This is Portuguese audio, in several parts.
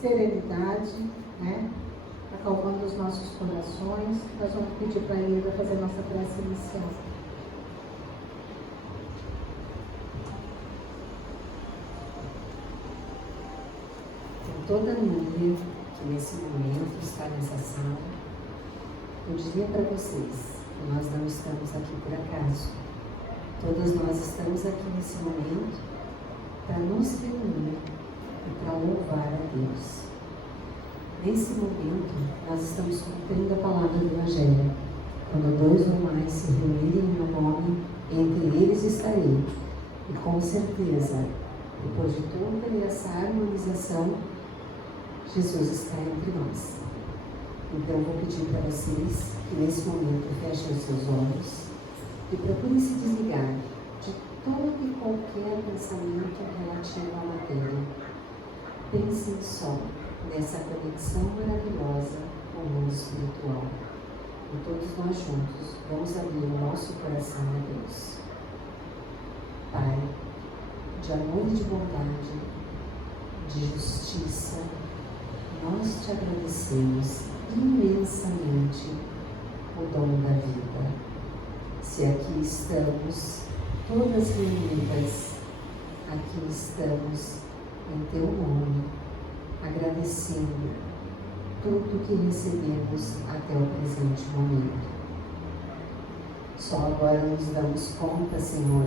serenidade, né? Acalmando os nossos corações. Nós vamos pedir para ele fazer nossa prece inicial. Com toda a família que nesse momento está nessa sala, eu diria para vocês que nós não estamos aqui por acaso. Todas nós estamos aqui nesse momento para nos reunir e para louvar a Deus. Nesse momento, nós estamos cumprindo a palavra do Evangelho. Quando 2 ou mais se reunirem em meu nome, entre eles estarei. E com certeza, depois de toda essa harmonização, Jesus está entre nós. Então, eu vou pedir para vocês que nesse momento fechem os seus olhos e procurem se desligar de todo e qualquer pensamento relativo à matéria. Pensem só nessa conexão maravilhosa com o mundo espiritual. E todos nós juntos vamos abrir o nosso coração a Deus. Pai, de amor e de bondade, de justiça, nós te agradecemos imensamente o dom da vida. Se aqui estamos, todas reunidas, aqui estamos em teu nome, agradecendo tudo que recebemos até o presente momento. Só agora nos damos conta, Senhor,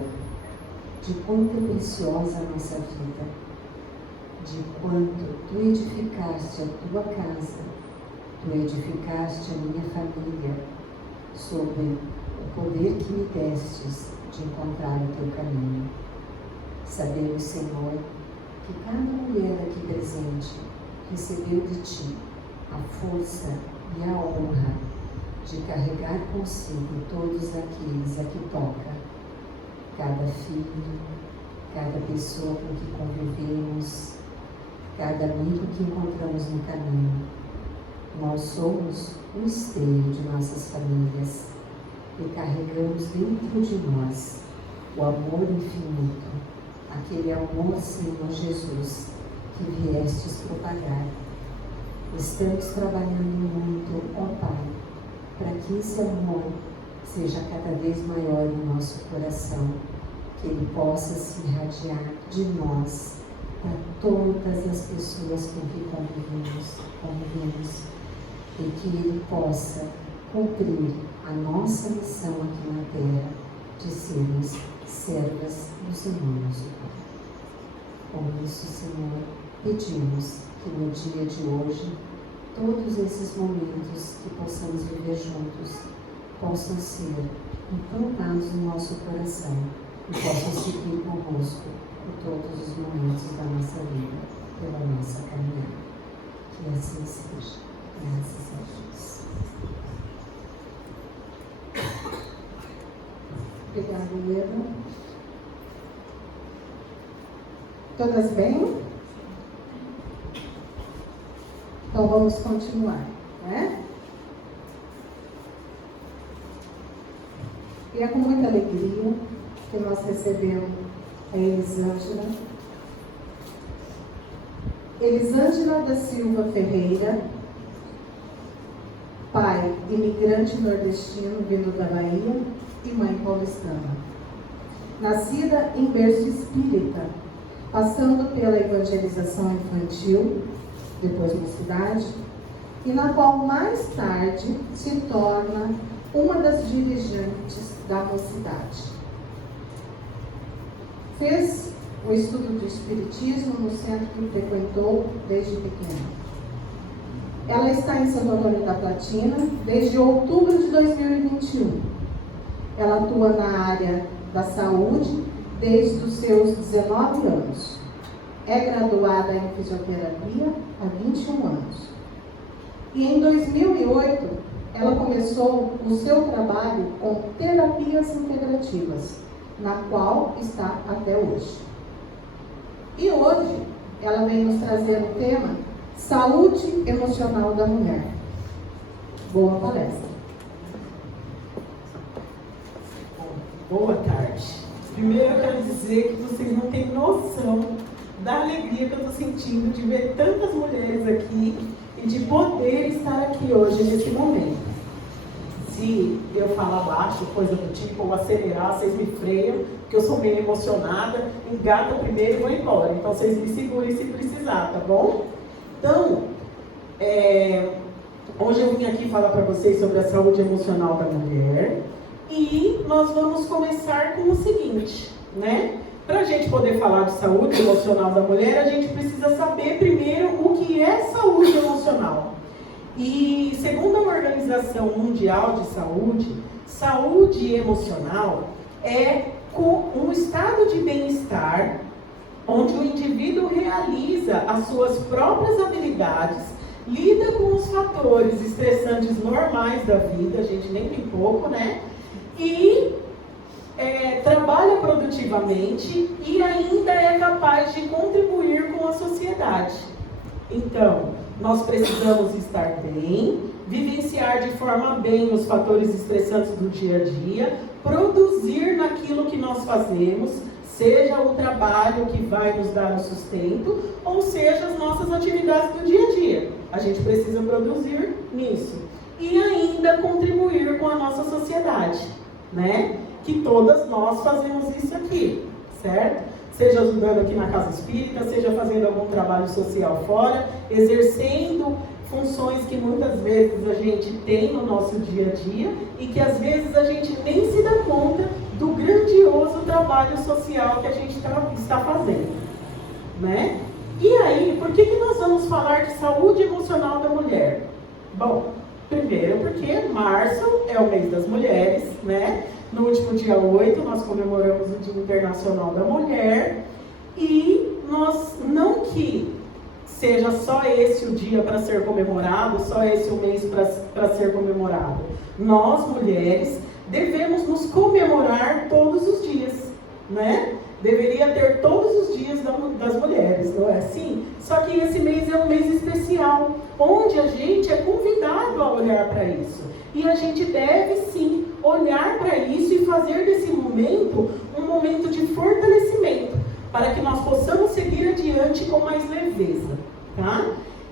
de quanto é preciosa a nossa vida, de quanto tu edificaste a tua casa, tu edificaste a minha família, sobre o poder que me destes de encontrar o teu caminho. Sabemos, Senhor, que cada mulher aqui presente recebeu de ti a força e a honra de carregar consigo todos aqueles a que toca, cada filho, cada pessoa com que convivemos, cada amigo que encontramos no caminho. Nós somos o esteio de nossas famílias e carregamos dentro de nós o amor infinito, aquele amor, Senhor Jesus, que viestes propagar. Estamos trabalhando muito, ó Pai, para que esse amor seja cada vez maior em nosso coração, que ele possa se irradiar de nós para todas as pessoas com que convivemos, e que ele possa cumprir a nossa missão aqui na Terra de sermos servas dos irmãos do Pai. Com isso, Senhor, pedimos que no dia de hoje, todos esses momentos que possamos viver juntos possam ser implantados no nosso coração e possam seguir conosco por todos os momentos da nossa vida, pela nossa caminhada. Que assim seja. Graças a Deus. Obrigada, Eva. Todas bem? Então vamos continuar, né? E é com muita alegria que nós recebemos a Elisângela. Elisângela da Silva Ferreira, pai imigrante nordestino vindo da Bahia e mãe paulistana. Nascida em berço espírita, passando pela evangelização infantil, depois mocidade, e na qual mais tarde se torna uma das dirigentes da mocidade. Fez o estudo do espiritismo no centro que frequentou desde pequena. Ela está em Santo Antônio da Platina desde outubro de 2021. Ela atua na área da saúde desde os seus 19 anos. É graduada em fisioterapia há 21 anos. E em 2008, ela começou o seu trabalho com terapias integrativas, na qual está até hoje. E hoje, ela vem nos trazer o tema Saúde Emocional da Mulher. Boa palestra. Boa tarde. Primeiro eu quero dizer que vocês não têm noção da alegria que eu estou sentindo de ver tantas mulheres aqui e de poder estar aqui hoje, nesse momento. Se eu falar baixo, coisa do tipo, ou acelerar, vocês me freiam, porque eu sou meio emocionada, engata primeiro e vou embora. Então vocês me segurem se precisar, tá bom? Então, hoje eu vim aqui falar para vocês sobre a saúde emocional da mulher. E nós vamos começar com o seguinte, né? Para a gente poder falar de saúde emocional da mulher, a gente precisa saber primeiro o que é saúde emocional. E segundo a Organização Mundial de Saúde, saúde emocional é um estado de bem-estar onde o indivíduo realiza as suas próprias habilidades, lida com os fatores estressantes normais da vida, a gente nem tem pouco, né? E trabalha produtivamente e ainda é capaz de contribuir com a sociedade. Então, nós precisamos estar bem, vivenciar de forma bem os fatores estressantes do dia a dia, produzir naquilo que nós fazemos, seja o trabalho que vai nos dar o sustento, ou seja as nossas atividades do dia a dia. A gente precisa produzir nisso. E ainda contribuir com a nossa sociedade, né? Que todas nós fazemos isso aqui, certo? Seja ajudando aqui na casa espírita, seja fazendo algum trabalho social fora, exercendo funções que muitas vezes a gente tem no nosso dia a dia e que às vezes a gente nem se dá conta do grandioso trabalho social que a gente está fazendo, né? E aí, por que nós vamos falar de saúde emocional da mulher? Bom, primeiro porque março é o mês das mulheres, né? No último dia 8 nós comemoramos o Dia Internacional da Mulher e nós, não que seja só esse o dia para ser comemorado, só esse o mês para ser comemorado. Nós, mulheres, devemos nos comemorar todos os dias, né? Deveria ter todos os dias das mulheres, não é assim? Só que esse mês é um mês especial, onde a gente é convidado a olhar para isso. E a gente deve sim olhar para isso e fazer desse momento um momento de fortalecimento, para que nós possamos seguir adiante com mais leveza, tá?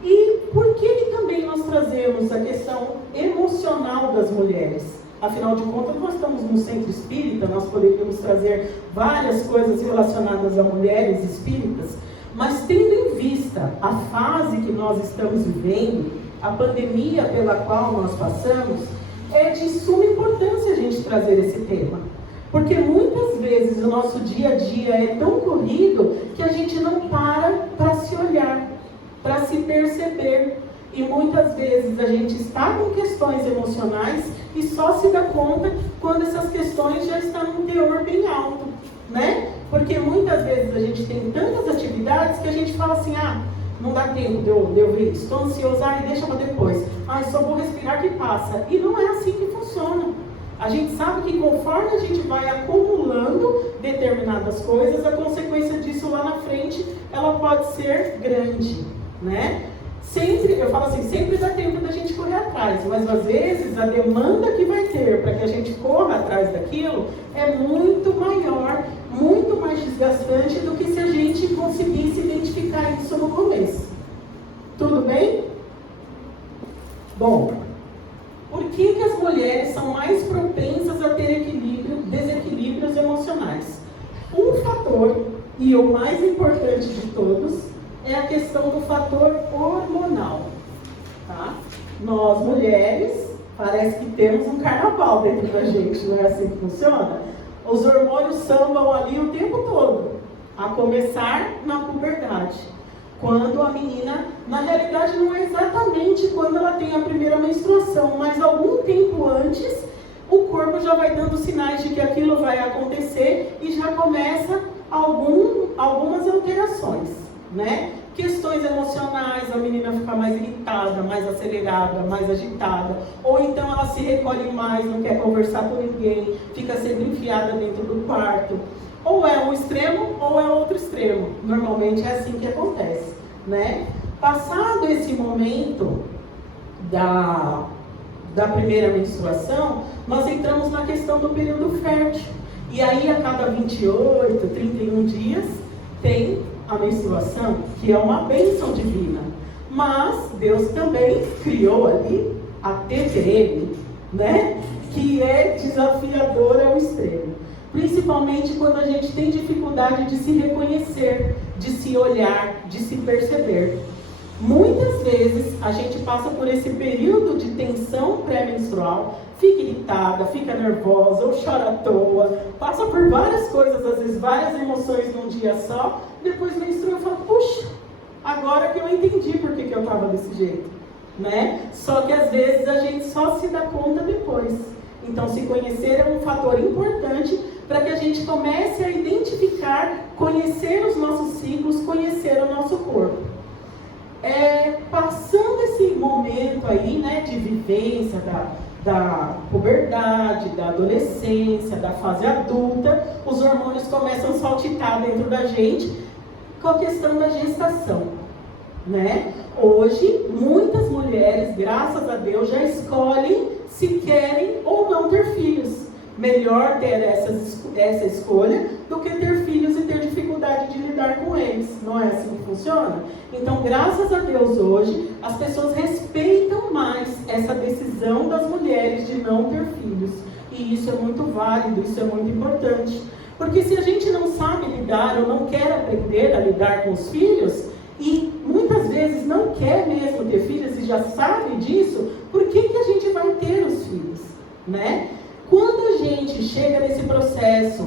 E por que também nós trazemos a questão emocional das mulheres? Afinal de contas, nós estamos no centro espírita, nós poderíamos trazer várias coisas relacionadas a mulheres espíritas, mas tendo em vista a fase que nós estamos vivendo, a pandemia pela qual nós passamos, é de suma importância a gente trazer esse tema. Porque muitas vezes o nosso dia a dia é tão corrido que a gente não para se olhar, para se perceber. E muitas vezes a gente está com questões emocionais e só se dá conta quando essas questões já estão num teor bem alto, né? Porque muitas vezes a gente tem tantas atividades que a gente fala assim, não dá tempo de eu ver isso, estou ansiosa, deixa para depois, só vou respirar que passa. E não é assim que funciona. A gente sabe que conforme a gente vai acumulando determinadas coisas, a consequência disso lá na frente, ela pode ser grande, né? Sempre, eu falo assim, sempre dá tempo da gente correr atrás, mas às vezes a demanda que vai ter para que a gente corra atrás daquilo é muito maior, muito mais desgastante do que se a gente conseguisse identificar isso no começo. Tudo bem? Bom, por que as mulheres são mais propensas a ter desequilíbrios emocionais? Um fator, e o mais importante de todos, é a questão do fator hormonal, tá? Nós, mulheres, parece que temos um carnaval dentro da gente, não é assim que funciona? Os hormônios sambam ali o tempo todo, a começar na puberdade. Quando a menina, na realidade não é exatamente quando ela tem a primeira menstruação, mas algum tempo antes, o corpo já vai dando sinais de que aquilo vai acontecer e já começa algumas alterações, né? Questões emocionais, a menina fica mais irritada, mais acelerada, mais agitada, ou então ela se recolhe mais, não quer conversar com ninguém, fica sempre enfiada dentro do quarto. Ou é um extremo ou é outro extremo. Normalmente é assim que acontece, né? Passado esse momento da primeira menstruação, nós entramos na questão do período fértil. E aí a cada 28, 31 dias tem a menstruação, que é uma bênção divina. Mas Deus também criou ali a TPM, né? Que é desafiadora ao extremo. Principalmente quando a gente tem dificuldade de se reconhecer, de se olhar, de se perceber. Muitas vezes a gente passa por esse período de tensão pré-menstrual, fica irritada, fica nervosa, ou chora à toa, passa por várias coisas, às vezes várias emoções num dia só, depois menstrua e fala, puxa, agora que eu entendi por que eu estava desse jeito, né? Só que às vezes a gente só se dá conta depois. Então se conhecer é um fator importante para que a gente comece a identificar, conhecer os nossos ciclos, conhecer o nosso corpo. Passando esse momento aí, né, de vivência da puberdade, da adolescência, da fase adulta, os hormônios começam a saltitar dentro da gente com a questão da gestação, né? Hoje, muitas mulheres, graças a Deus, já escolhem se querem ou não ter filhos. Melhor ter essa escolha do que ter filhos e ter dificuldade de lidar com eles. Não é assim que funciona? Então, graças a Deus, hoje, as pessoas respeitam mais essa decisão das mulheres de não ter filhos. E isso é muito válido, isso é muito importante. Porque se a gente não sabe lidar ou não quer aprender a lidar com os filhos, e muitas vezes não quer mesmo ter filhos e já sabe disso, por que a gente vai ter os filhos, né? Quando a gente chega nesse processo,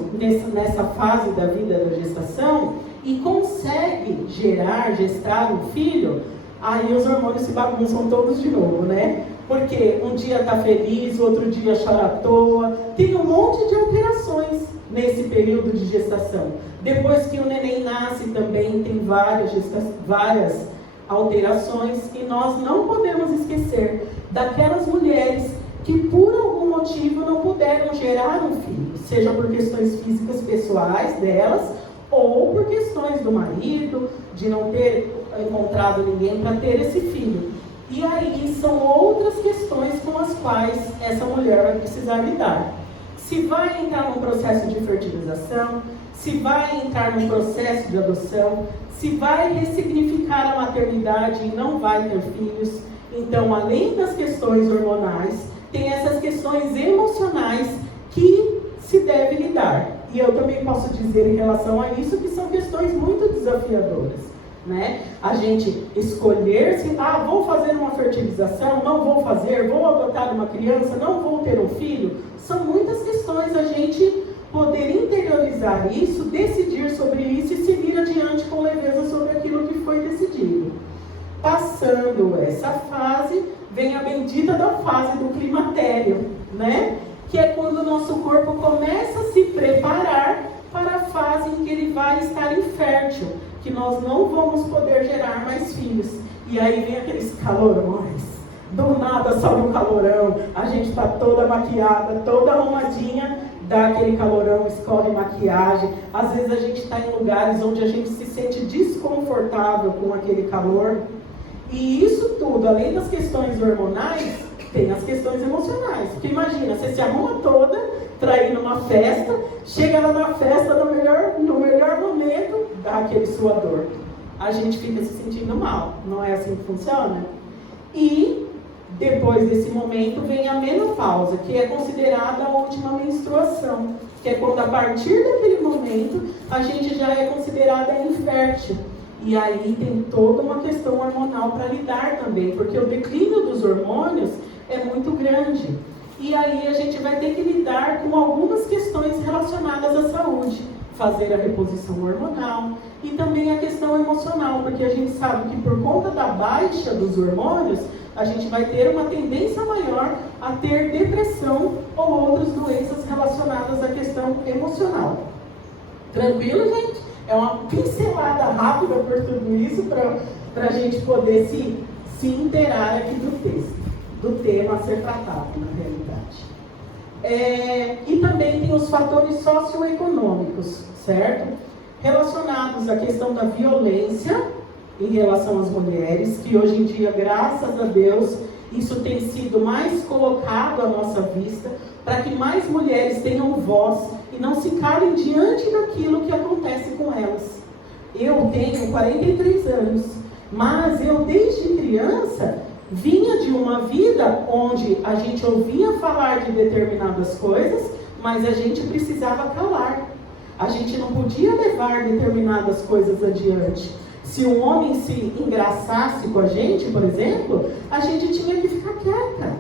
nessa fase da vida da gestação, e consegue gestar um filho, aí os hormônios se bagunçam todos de novo, né? Porque um dia está feliz, o outro dia chora à toa, tem um monte de alterações nesse período de gestação. Depois que o neném nasce também tem várias alterações, e nós não podemos esquecer daquelas mulheres que por algum motivo não puderam gerar um filho, seja por questões físicas pessoais delas, ou por questões do marido, de não ter encontrado ninguém para ter esse filho. E aí são outras questões com as quais essa mulher vai precisar lidar. Se vai entrar num processo de fertilização, se vai entrar num processo de adoção, se vai ressignificar a maternidade e não vai ter filhos. Então, além das questões hormonais, tem essas questões emocionais que se deve lidar. E eu também posso dizer em relação a isso que são questões muito desafiadoras, né? A gente escolher se, vou fazer uma fertilização, não vou fazer, vou adotar uma criança, não vou ter um filho. São muitas questões a gente poder interiorizar isso, decidir sobre isso e seguir adiante com leveza sobre aquilo que foi decidido. Passando essa fase, vem a bendita da fase do climatério, né? Que é quando o nosso corpo começa a se preparar para a fase em que ele vai estar infértil, que nós não vamos poder gerar mais filhos. E aí vem aqueles calorões, do nada sobe um calorão, a gente está toda maquiada, toda arrumadinha, dá aquele calorão, escorre maquiagem. Às vezes a gente está em lugares onde a gente se sente desconfortável com aquele calor. E isso tudo, além das questões hormonais, tem as questões emocionais. Porque imagina, você se arruma toda para ir numa festa, chega lá na festa, no melhor momento, dá aquele suador. A gente fica se sentindo mal. Não é assim que funciona? E depois desse momento vem a menopausa, que é considerada a última menstruação. Que é quando, a partir daquele momento, a gente já é considerada infértil. E aí tem toda uma questão hormonal para lidar também, porque o declínio dos hormônios é muito grande. E aí a gente vai ter que lidar com algumas questões relacionadas à saúde. Fazer a reposição hormonal e também a questão emocional, porque a gente sabe que por conta da baixa dos hormônios, a gente vai ter uma tendência maior a ter depressão ou outras doenças relacionadas à questão emocional. Tranquilo, gente? É uma pincelada rápida por tudo isso para a gente poder se inteirar aqui do texto, do tema a ser tratado, na realidade. E também tem os fatores socioeconômicos, certo? Relacionados à questão da violência em relação às mulheres, que hoje em dia, graças a Deus, isso tem sido mais colocado à nossa vista, para que mais mulheres tenham voz e não se calem diante daquilo que acontece com elas. Eu tenho 43 anos, mas eu desde criança vinha de uma vida onde a gente ouvia falar de determinadas coisas, mas a gente precisava calar. A gente não podia levar determinadas coisas adiante. Se um homem se engraçasse com a gente, por exemplo, a gente tinha que ficar quieta.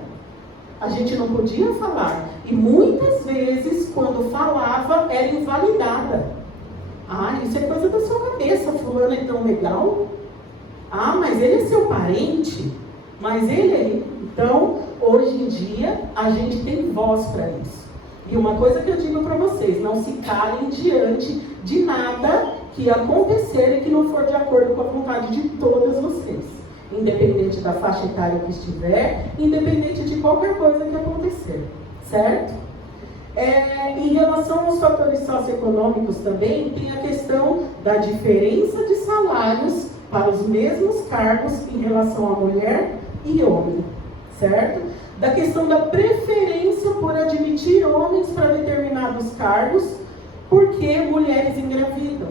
A gente não podia falar. E muitas vezes, quando falava, era invalidada. Ah, isso é coisa da sua cabeça, fulano é tão legal. Ah, mas ele é seu parente. Mas ele é... Então, hoje em dia, a gente tem voz para isso. E uma coisa que eu digo para vocês, não se calem diante de nada que acontecer e que não for de acordo com a vontade de todas vocês. Independente da faixa etária que estiver, independente de qualquer coisa que acontecer. Certo? Em relação aos fatores socioeconômicos também, tem a questão da diferença de salários para os mesmos cargos em relação à mulher e homem, certo? Da questão da preferência por admitir homens para determinados cargos, porque mulheres engravidam.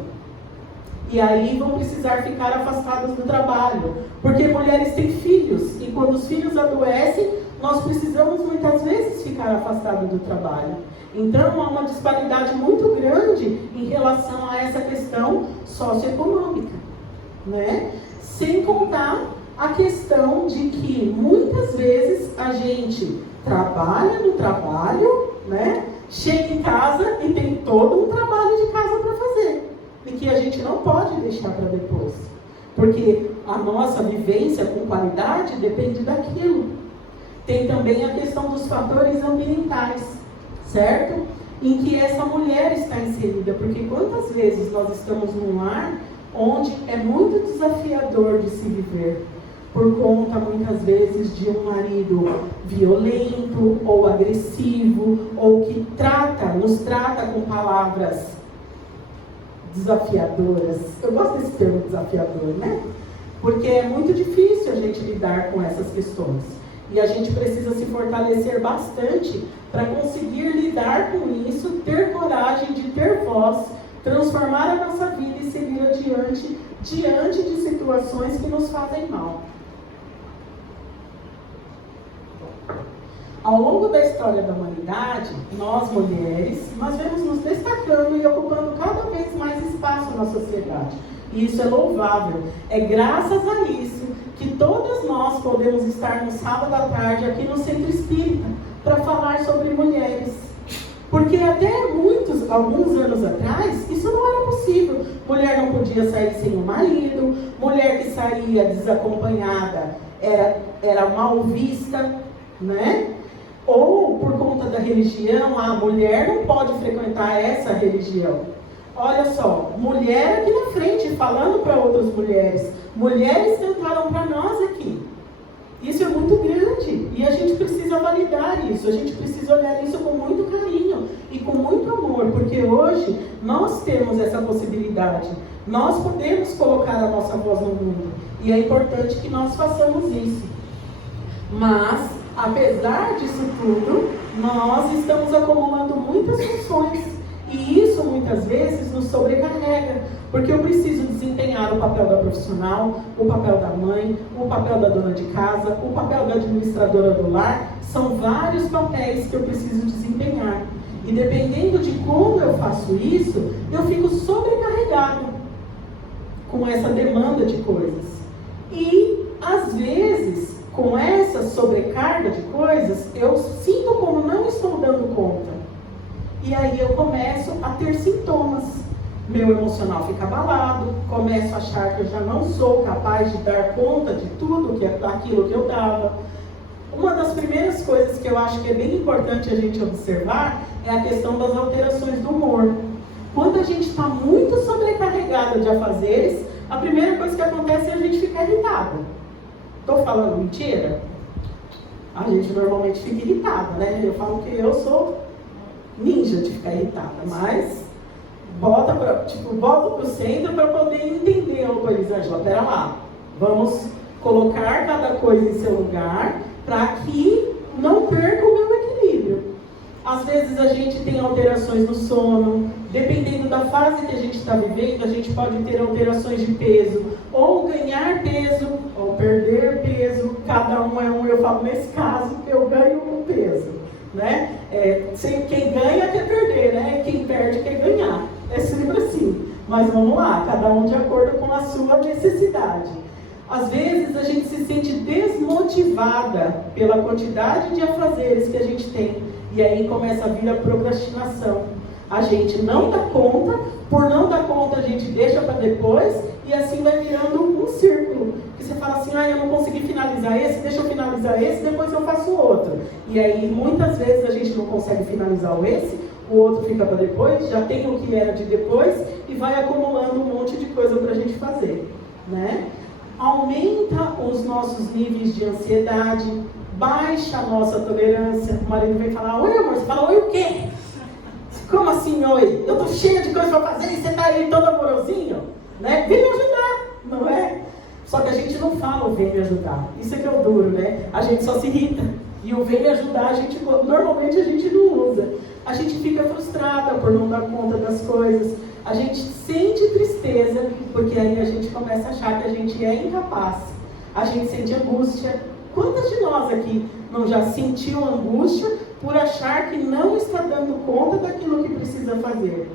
E aí vão precisar ficar afastadas do trabalho, porque mulheres têm filhos, e quando os filhos adoecem, nós precisamos muitas vezes ficar afastados do trabalho. Então há uma disparidade muito grande em relação a essa questão socioeconômica, né? Sem contar a questão de que muitas vezes a gente trabalha no trabalho, né? Chega em casa e tem todo um trabalho de casa para fazer. E que a gente não pode deixar para depois. Porque a nossa vivência com qualidade depende daquilo. Tem também a questão dos fatores ambientais, certo? Em que essa mulher está inserida. Porque quantas vezes nós estamos num lar onde é muito desafiador de se viver, por conta muitas vezes de um marido violento ou agressivo, ou que nos trata com palavras desafiadoras. Eu gosto desse termo desafiador, né? Porque é muito difícil a gente lidar com essas questões. E a gente precisa se fortalecer bastante para conseguir lidar com isso, ter coragem de ter voz, transformar a nossa vida e seguir adiante diante de situações que nos fazem mal. Ao longo da história da humanidade, nós mulheres, nós vemos nos destacando e ocupando cada vez mais espaço na sociedade. E isso é louvável. É graças a isso que todas nós podemos estar no sábado à tarde aqui no Centro Espírita para falar sobre mulheres. Porque até alguns anos atrás, isso não era possível. Mulher não podia sair sem o marido, mulher que saía desacompanhada era mal vista, né? Ou por conta da religião, a mulher não pode frequentar essa religião. Olha só, mulher aqui na frente falando para outras mulheres. Mulheres cantaram para nós aqui. Isso é muito grande e a gente precisa validar isso, a gente precisa olhar isso com muito carinho e com muito amor, porque hoje nós temos essa possibilidade, nós podemos colocar a nossa voz no mundo e é importante que nós façamos isso. Mas, apesar disso tudo, nós estamos acumulando muitas funções e isso muitas vezes nos sobrecarrega, porque eu preciso desempenhar o papel da profissional, o papel da mãe, o papel da dona de casa, o papel da administradora do lar. São vários papéis que eu preciso desempenhar. E dependendo de como eu faço isso, eu fico sobrecarregado com essa demanda de coisas. E, às vezes, com essa sobrecarga de coisas, eu sinto como não estou dando conta. E aí eu começo a ter sintomas. Meu emocional fica abalado, começo a achar que eu já não sou capaz de dar conta de tudo aquilo que eu dava. Uma das primeiras coisas que eu acho que é bem importante a gente observar é a questão das alterações do humor. Quando a gente está muito sobrecarregada de afazeres, a primeira coisa que acontece é a gente ficar irritada. Estou falando mentira? A gente normalmente fica irritada, né? Eu falo que eu sou ninja de ficar irritada, mas volta para o centro para poder entender, Elisângela, pera lá, vamos colocar cada coisa em seu lugar para que não perca o meu equilíbrio. Às vezes a gente tem alterações no sono, dependendo da fase que a gente está vivendo, a gente pode ter alterações de peso, ou ganhar peso, ou perder peso, cada um é um, eu falo nesse caso, eu ganho um peso, né? Quem ganha quer perder, né? Quem perde quer ganhar, é sempre assim, mas vamos lá, cada um de acordo com a sua necessidade. Às vezes a gente se sente desmotivada pela quantidade de afazeres que a gente tem, e aí começa a vir a procrastinação. A gente não dá conta, por não dar conta a gente deixa para depois, e assim vai virando um círculo. Que você fala assim, eu não consegui finalizar esse, deixa eu finalizar esse, depois eu faço outro. E aí muitas vezes a gente não consegue finalizar o outro fica para depois, já tem o que era de depois, e vai acumulando um monte de coisa para a gente fazer, né? Aumenta os nossos níveis de ansiedade, baixa a nossa tolerância. O marido vem falar, oi amor, você fala, oi o quê? Como assim, oi? Eu tô cheia de coisa para fazer e você tá aí todo amorosinho, né? Vem me ajudar, não é? Só que a gente não fala o vem me ajudar. Isso é que é o duro, né? A gente só se irrita. E o vem me ajudar, normalmente a gente não usa. A gente fica frustrada por não dar conta das coisas. A gente sente tristeza, porque aí a gente começa a achar que a gente é incapaz. A gente sente angústia. Quantas de nós aqui não já sentiu angústia por achar que não está dando conta daquilo que precisa fazer?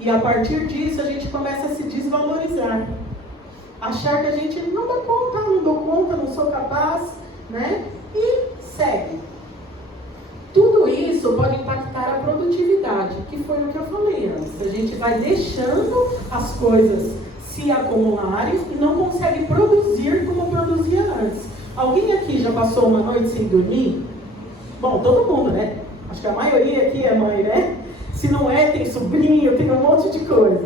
E a partir disso a gente começa a se desvalorizar. Achar que a gente não dá conta, não dou conta, não sou capaz, né? E segue. Tudo isso pode impactar a produtividade, que foi o que eu falei antes. A gente vai deixando as coisas se acumularem e não consegue produzir como produzia antes. Alguém aqui já passou uma noite sem dormir? Bom, todo mundo, né? Acho que a maioria aqui é mãe, né? Se não é, tem sobrinho, tem um monte de coisa.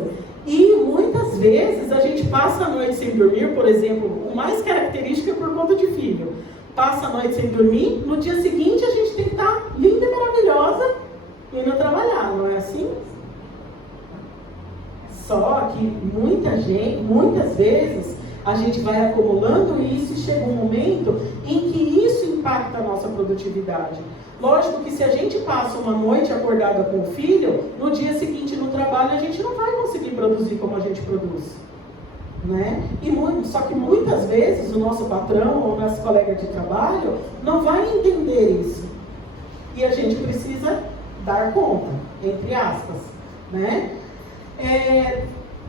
E muitas vezes a gente passa a noite sem dormir, por exemplo, o mais característico é por conta de filho. Passa a noite sem dormir, no dia seguinte a gente tem que estar linda e maravilhosa indo trabalhar, não é assim? Só que muitas vezes a gente vai acumulando isso e chega um momento em que isso impacta a nossa produtividade. Lógico que se a gente passa uma noite acordada com o filho, no dia seguinte no trabalho a gente não vai conseguir produzir como a gente produz. Né? Só que muitas vezes o nosso patrão ou o nosso colega de trabalho não vai entender isso. E a gente precisa dar conta, entre aspas. Né?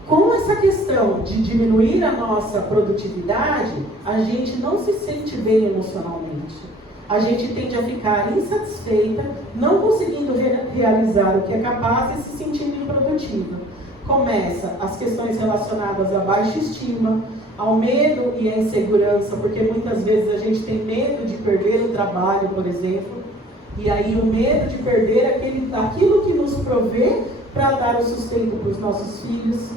Com essa questão de diminuir a nossa produtividade, a gente não se sente bem emocionalmente. A gente tende a ficar insatisfeita, não conseguindo realizar o que é capaz e se sentindo improdutiva. Começa as questões relacionadas à baixa estima, ao medo e à insegurança, porque muitas vezes a gente tem medo de perder o trabalho, por exemplo, e aí o medo de perder aquilo que nos provê para dar o sustento para os nossos filhos.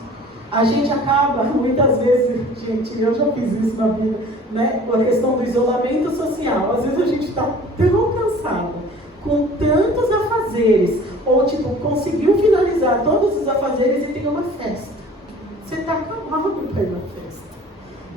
A gente acaba, muitas vezes, gente, eu já fiz isso na vida, né? Com a questão do isolamento social. Às vezes a gente está tão cansado, com tantos afazeres, ou tipo, conseguiu finalizar todos os afazeres e tem uma festa. Você está acabado para ir na festa,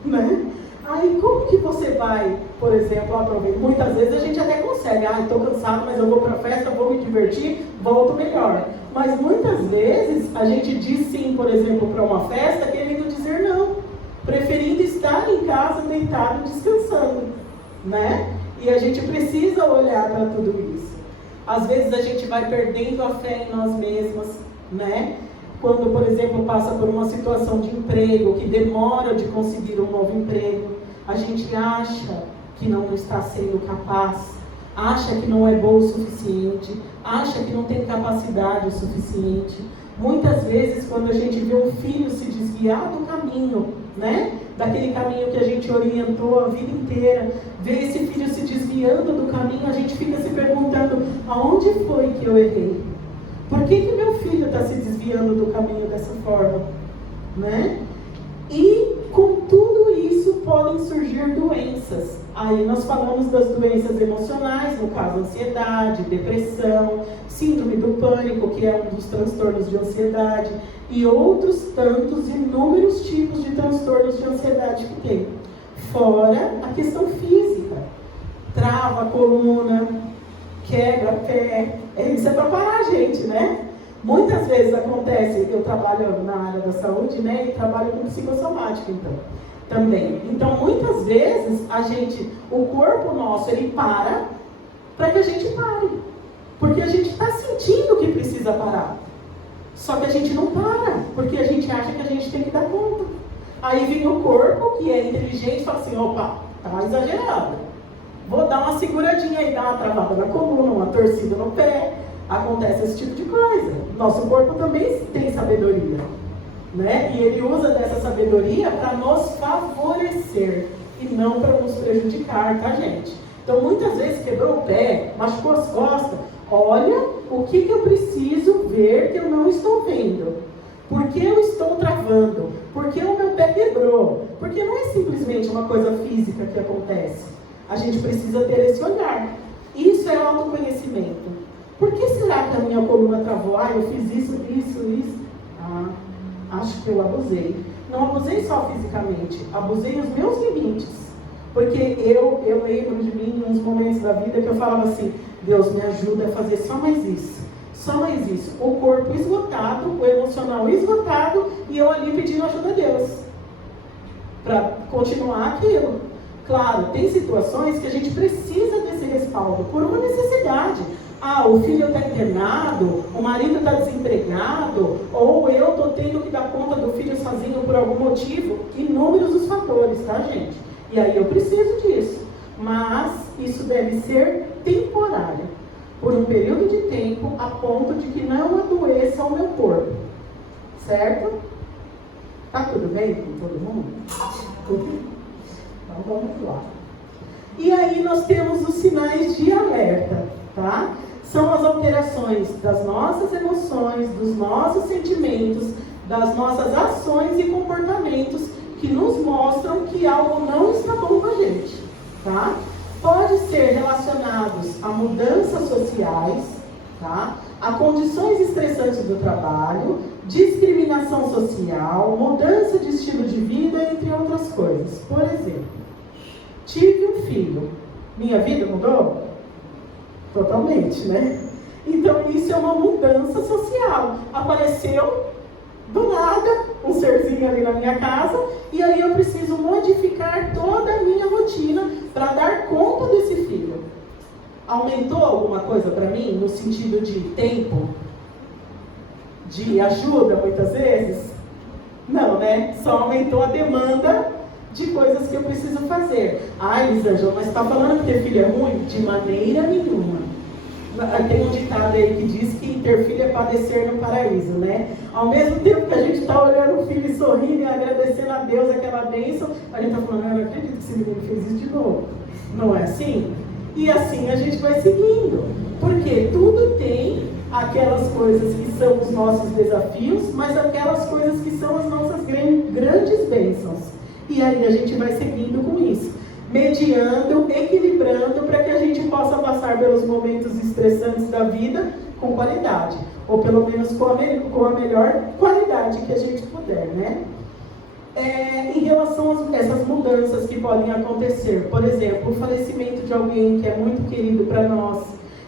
né? Aí como que você vai, por exemplo, aproveitar? Muitas vezes a gente até consegue, estou cansado, mas eu vou para a festa, vou me divertir, volto melhor. Mas muitas vezes a gente diz sim, por exemplo, para uma festa, querendo dizer não, preferindo estar em casa, deitado, descansando, né? E a gente precisa olhar para tudo isso. Às vezes a gente vai perdendo a fé em nós mesmas, né? Quando, por exemplo, passa por uma situação de emprego, que demora de conseguir um novo emprego, a gente acha que não está sendo capaz, acha que não é bom o suficiente, acha que não tem capacidade o suficiente. Muitas vezes, quando a gente vê um filho se desviar do caminho, né? Daquele caminho que a gente orientou a vida inteira, ver esse filho se desviando do caminho, a gente fica se perguntando, aonde foi que eu errei? Por que meu filho está se desviando do caminho dessa forma? Né? E com tudo isso podem surgir doenças. Aí nós falamos das doenças emocionais, no caso ansiedade, depressão, síndrome do pânico, que é um dos transtornos de ansiedade, e outros tantos, inúmeros tipos de transtornos de ansiedade que tem. Fora a questão física, trava a coluna, quebra pé. Isso é para parar a gente, né? Muitas vezes acontece, eu trabalho na área da saúde, né? E trabalho com psicossomática, então, também. Então, muitas vezes, o corpo nosso, ele para que a gente pare. Porque a gente está sentindo que precisa parar. Só que a gente não para, porque a gente acha que a gente tem que dar conta. Aí vem o corpo, que é inteligente, e fala assim, opa, tá exagerado. Vou dar uma seguradinha aí, dar uma travada na coluna, uma torcida no pé. Acontece esse tipo de coisa. Nosso corpo também tem sabedoria, né? E ele usa dessa sabedoria para nos favorecer e não para nos prejudicar, tá, gente? Então, muitas vezes quebrou o pé, machucou as costas. Olha o que eu preciso ver que eu não estou vendo. Por que eu estou travando? Por que o meu pé quebrou? Porque não é simplesmente uma coisa física que acontece. A gente precisa ter esse olhar. Isso é autoconhecimento. Por que será que a minha coluna travou? Eu fiz isso. Acho que eu abusei. Não abusei só fisicamente, abusei os meus limites. Porque eu lembro de mim, nos momentos da vida, que eu falava assim, Deus me ajuda a fazer só mais isso. Só mais isso. O corpo esgotado, o emocional esgotado, e eu ali pedindo ajuda a Deus. Para continuar aquilo. Claro, tem situações que a gente precisa desse respaldo, por uma necessidade. O filho está internado, o marido está desempregado, ou eu estou tendo que dar conta do filho sozinho por algum motivo. Inúmeros os fatores, tá, gente? E aí eu preciso disso. Mas isso deve ser temporário, por um período de tempo, a ponto de que não adoeça o meu corpo. Certo? Tá tudo bem com todo mundo? Então vamos lá. E aí nós temos os sinais de alerta, tá? São as alterações das nossas emoções, dos nossos sentimentos, das nossas ações e comportamentos que nos mostram que algo não está bom com a gente, tá? Pode ser relacionados a mudanças sociais, tá? A condições estressantes do trabalho, discriminação social, mudança de estilo de vida, entre outras coisas. Por exemplo, tive um filho. Minha vida mudou? Totalmente, né? Então, isso é uma mudança social. Apareceu, do nada, um serzinho ali na minha casa, e aí eu preciso modificar toda a minha rotina para dar conta desse filho. Aumentou alguma coisa para mim, no sentido de tempo? De ajuda, muitas vezes? Não, né? Só aumentou a demanda de coisas que eu preciso fazer. Elisângela, mas está falando que ter filho é ruim? De maneira nenhuma. Tem um ditado aí que diz que ter filho é padecer no paraíso, né? Ao mesmo tempo que a gente está olhando o filho e sorrindo e agradecendo a Deus aquela bênção, a gente está falando, eu não acredito que esse menino fez isso de novo. Não é assim? E assim a gente vai seguindo. Porque tudo tem aquelas coisas que são os nossos desafios, mas aquelas coisas que são as nossas grandes bênçãos. E aí a gente vai seguindo com isso, mediando, equilibrando, para que a gente possa passar pelos momentos estressantes da vida com qualidade, ou pelo menos com a melhor qualidade que a gente puder, né? Em relação a essas mudanças que podem acontecer, por exemplo, o falecimento de alguém que é muito querido para nós,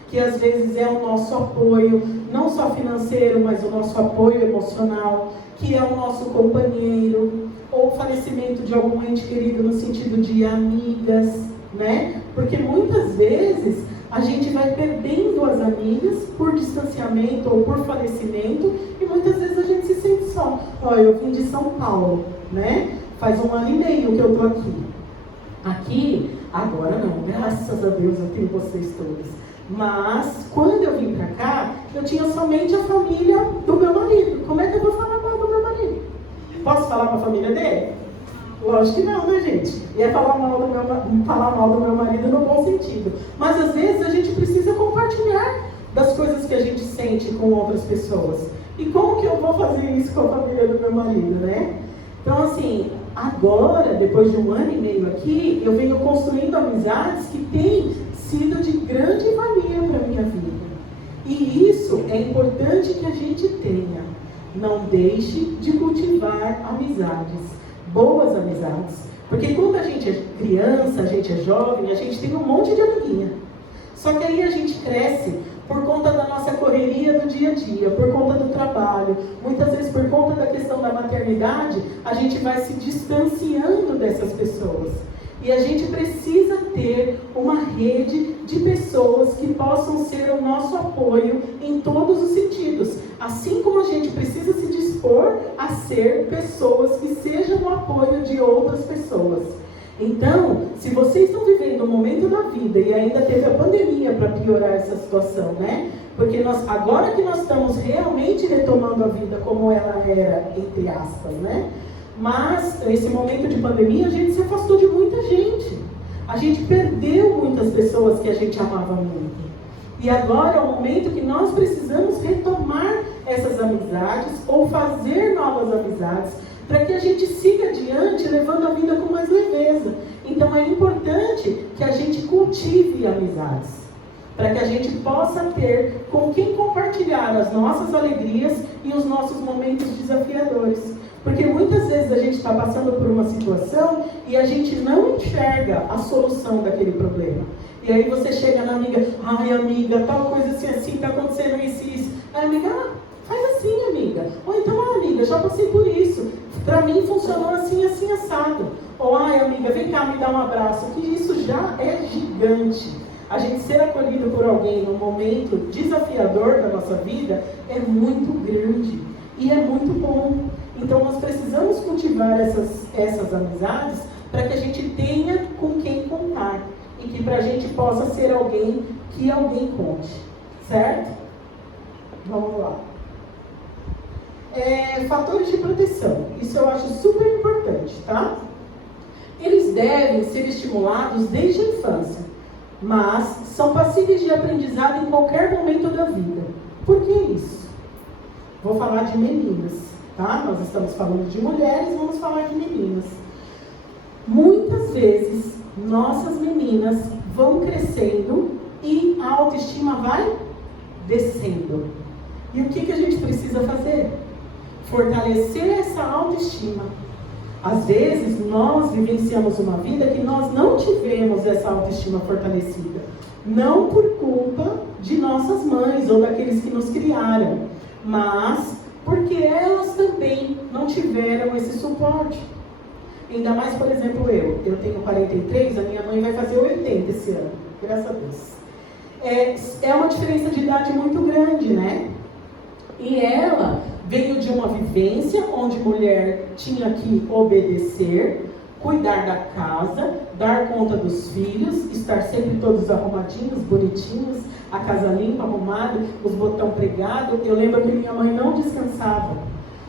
que às vezes é o nosso apoio, não só financeiro, mas o nosso apoio emocional, que é o nosso companheiro, ou o falecimento de algum ente querido no sentido de amigas, né? Porque muitas vezes a gente vai perdendo as amigas por distanciamento ou por falecimento, e muitas vezes a gente se sente só. Eu vim de São Paulo, né? Faz 1 ano e meio que eu tô aqui. Aqui, agora não, graças a Deus eu tenho vocês todos. Mas, quando eu vim pra cá, eu tinha somente a família do meu marido. Como é que eu vou falar mal do meu marido? Posso falar com a família dele? Lógico que não, né, gente? Ia falar mal do meu marido no bom sentido. Mas, às vezes, a gente precisa compartilhar das coisas que a gente sente com outras pessoas. E como que eu vou fazer isso com a família do meu marido, né? Então, assim, agora, depois de 1 ano e meio aqui, eu venho construindo amizades que têm sido de grande valia para a minha vida. E isso é importante que a gente tenha. Não deixe de cultivar amizades, boas amizades. Porque quando a gente é criança, a gente é jovem, a gente tem um monte de amiguinha. Só que aí a gente cresce por conta da nossa correria do dia a dia, por conta do trabalho, muitas vezes por conta da questão da maternidade, a gente vai se distanciando dessas pessoas. E a gente precisa ter uma rede de pessoas que possam ser o nosso apoio em todos os sentidos. Assim como a gente precisa se dispor a ser pessoas que sejam o apoio de outras pessoas. Então, se vocês estão vivendo um momento da vida, e ainda teve a pandemia para piorar essa situação, né? Porque agora que nós estamos realmente retomando a vida como ela era, entre aspas, né? Mas, nesse momento de pandemia, a gente se afastou de muita gente. A gente perdeu muitas pessoas que a gente amava muito. E agora é o momento que nós precisamos retomar essas amizades ou fazer novas amizades para que a gente siga adiante levando a vida com mais leveza. Então é importante que a gente cultive amizades, para que a gente possa ter com quem compartilhar as nossas alegrias e os nossos momentos desafiadores. Porque muitas vezes a gente está passando por uma situação e a gente não enxerga a solução daquele problema. E aí você chega na amiga, ai amiga, tal coisa assim, está acontecendo isso e isso. Aí a amiga, faz assim amiga. Ou então, amiga, já passei por isso. Para mim funcionou assim, assim, assado. Ou, ai amiga, vem cá me dar um abraço. Que isso já é gigante. A gente ser acolhido por alguém num momento desafiador da nossa vida é muito grande. E é muito bom. Então nós precisamos cultivar essas amizades para que a gente tenha com quem contar. E que para a gente possa ser alguém que alguém conte. Certo? Vamos lá. Fatores de proteção. Isso eu acho super importante, tá? Eles devem ser estimulados desde a infância, mas são passíveis de aprendizado em qualquer momento da vida. Por que isso? Vou falar de meninas, tá? Nós estamos falando de mulheres, vamos falar de meninas. Muitas vezes, nossas meninas vão crescendo e a autoestima vai descendo. E o que a gente precisa fazer? Fortalecer essa autoestima. Às vezes, nós vivenciamos uma vida que nós não tivemos essa autoestima fortalecida. Não por culpa de nossas mães ou daqueles que nos criaram, mas porque elas também não tiveram esse suporte. Ainda mais, por exemplo, eu tenho 43, a minha mãe vai fazer 80 esse ano, graças a Deus. É uma diferença de idade muito grande, né? E ela veio de uma vivência onde mulher tinha que obedecer, cuidar da casa, dar conta dos filhos, estar sempre todos arrumadinhos, bonitinhos, a casa limpa, arrumada, os botões pregados. Eu lembro que minha mãe não descansava.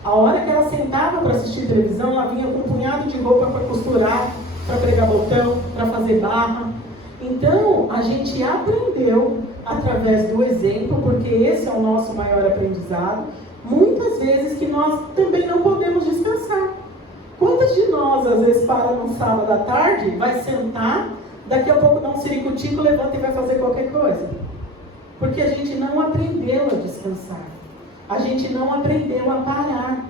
A hora que ela sentava para assistir televisão, ela vinha com um punhado de roupa para costurar, para pregar botão, para fazer barra. Então, a gente aprendeu através do exemplo, porque esse é o nosso maior aprendizado, muitas vezes que nós também não podemos descansar. Quantas de nós, às vezes, param no sábado à tarde, vai sentar, daqui a pouco dá um ciricutico, levanta e vai fazer qualquer coisa? Porque a gente não aprendeu a descansar. A gente não aprendeu a parar.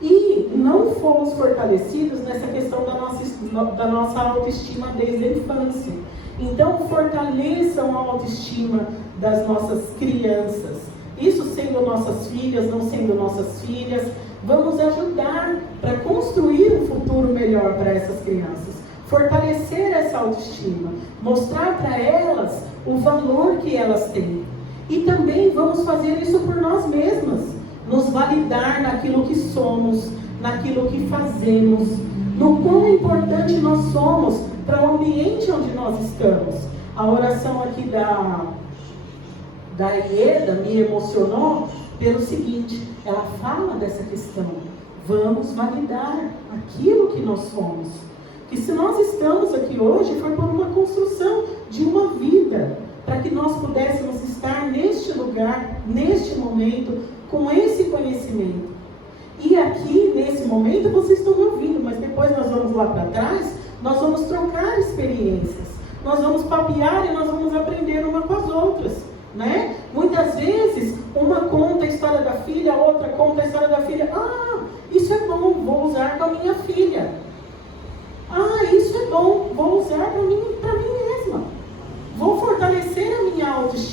E não fomos fortalecidos nessa questão da nossa autoestima desde a infância. Então, fortaleçam a autoestima das nossas crianças. Isso sendo nossas filhas, não sendo nossas filhas. Vamos ajudar para construir um futuro melhor para essas crianças. Fortalecer essa autoestima. Mostrar para elas o valor que elas têm. E também vamos fazer isso por nós mesmas. Nos validar naquilo que somos, naquilo que fazemos, no quão importante nós somos para o ambiente onde nós estamos. A oração aqui da Ieda me emocionou pelo seguinte, ela fala dessa questão, vamos validar aquilo que nós somos. Que se nós estamos aqui hoje, foi por uma construção de uma vida, para que nós pudéssemos estar neste lugar, neste momento, com esse conhecimento. E aqui, nesse momento, vocês estão me ouvindo, mas depois nós vamos lá para trás, nós vamos trocar experiências, nós vamos papear e nós vamos aprender uma com as outras, né? Muitas vezes, uma conta a história da filha, a outra conta a história da filha. Ah, isso é bom, vou usar com a minha filha. Ah, isso é bom, vou usar para mim mesma. Vou fortalecer a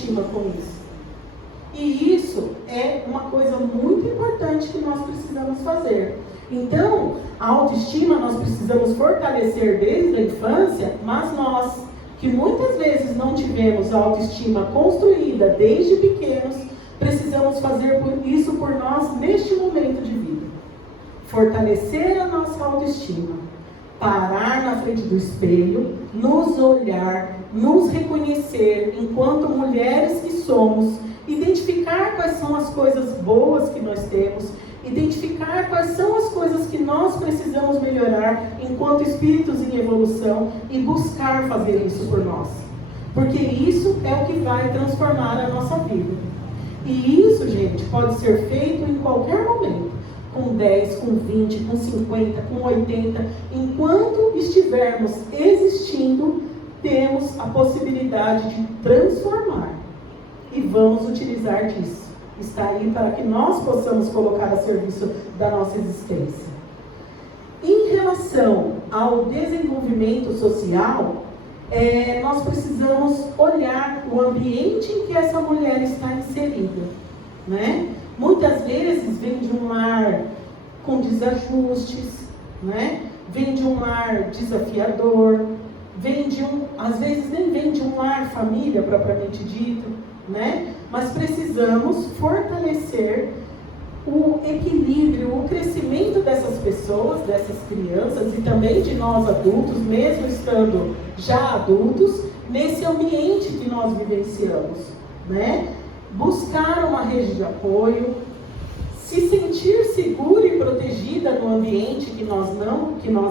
autoestima com isso. E isso é uma coisa muito importante que nós precisamos fazer. Então, a autoestima nós precisamos fortalecer desde a infância, mas nós, que muitas vezes não tivemos a autoestima construída desde pequenos, precisamos fazer isso por nós neste momento de vida. Fortalecer a nossa autoestima, parar na frente do espelho, nos olhar, nos reconhecer enquanto mulheres que somos, identificar quais são as coisas boas que nós temos, identificar quais são as coisas que nós precisamos melhorar enquanto espíritos em evolução e buscar fazer isso por nós. Porque isso é o que vai transformar a nossa vida. E isso, gente, pode ser feito em qualquer momento. Com 10, com 20, com 50, com 80. Enquanto estivermos existindo, temos a possibilidade de transformar. E vamos utilizar disso. Está aí para que nós possamos colocar a serviço da nossa existência. Em relação ao desenvolvimento social, nós precisamos olhar o ambiente em que essa mulher está inserida, né? Muitas vezes vem de um lar com desajustes, né? Vem de um lar desafiador, às vezes nem vem de um lar família propriamente dito, né? Mas precisamos fortalecer o equilíbrio, o crescimento dessas pessoas, dessas crianças e também de nós adultos, mesmo estando já adultos, nesse ambiente que nós vivenciamos, né? Buscar uma rede de apoio, se sentir segura e protegida no ambiente que nós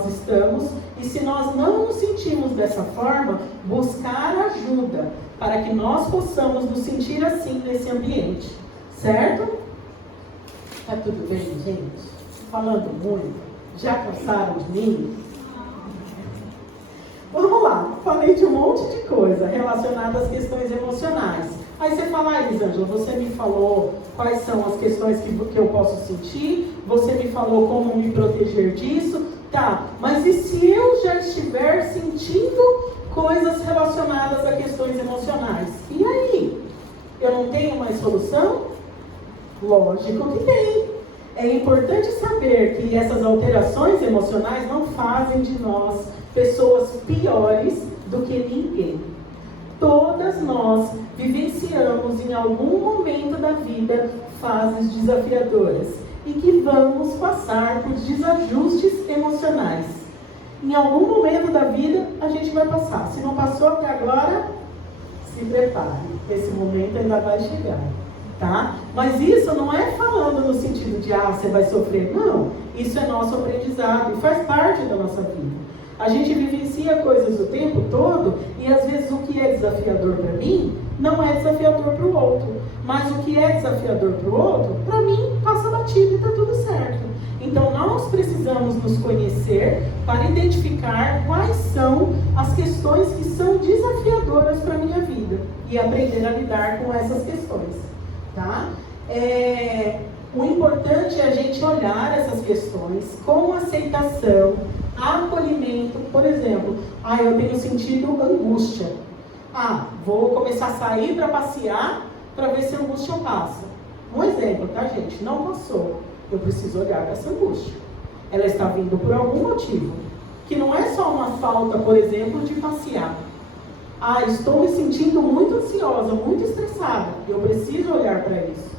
estamos, e se nós não nos sentimos dessa forma, buscar ajuda para que nós possamos nos sentir assim nesse ambiente, certo? Tá tudo bem, gente? Falando muito? Já cansaram de mim? Vamos lá, falei de um monte de coisa relacionada às questões emocionais. Aí você fala, Elisângela, você me falou quais são as questões que eu posso sentir, você me falou como me proteger disso, tá, mas e se eu já estiver sentindo coisas relacionadas a questões emocionais? E aí? Eu não tenho mais solução? Lógico que tem. É importante saber que essas alterações emocionais não fazem de nós pessoas piores do que ninguém. Todas nós vivenciamos em algum momento da vida fases desafiadoras e que vamos passar por desajustes emocionais. Em algum momento da vida a gente vai passar. Se não passou até agora, se prepare. Esse momento ainda vai chegar. Tá? Mas isso não é falando no sentido de, você vai sofrer. Não, isso é nosso aprendizado e faz parte da nossa vida. A gente vivencia coisas o tempo todo e às vezes o que é desafiador para mim, não é desafiador para o outro. Mas o que é desafiador para o outro, para mim, passa batido e está tudo certo. Então nós precisamos nos conhecer para identificar quais são as questões que são desafiadoras para a minha vida e aprender a lidar com essas questões. Tá? O importante é a gente olhar essas questões com aceitação, acolhimento. Por exemplo, eu tenho sentido angústia. Vou começar a sair para passear para ver se a angústia passa. Um exemplo, tá, gente? Não passou. Eu preciso olhar para essa angústia. Ela está vindo por algum motivo. Que não é só uma falta, por exemplo, de passear. Estou me sentindo muito ansiosa, muito estressada. Eu preciso olhar para isso.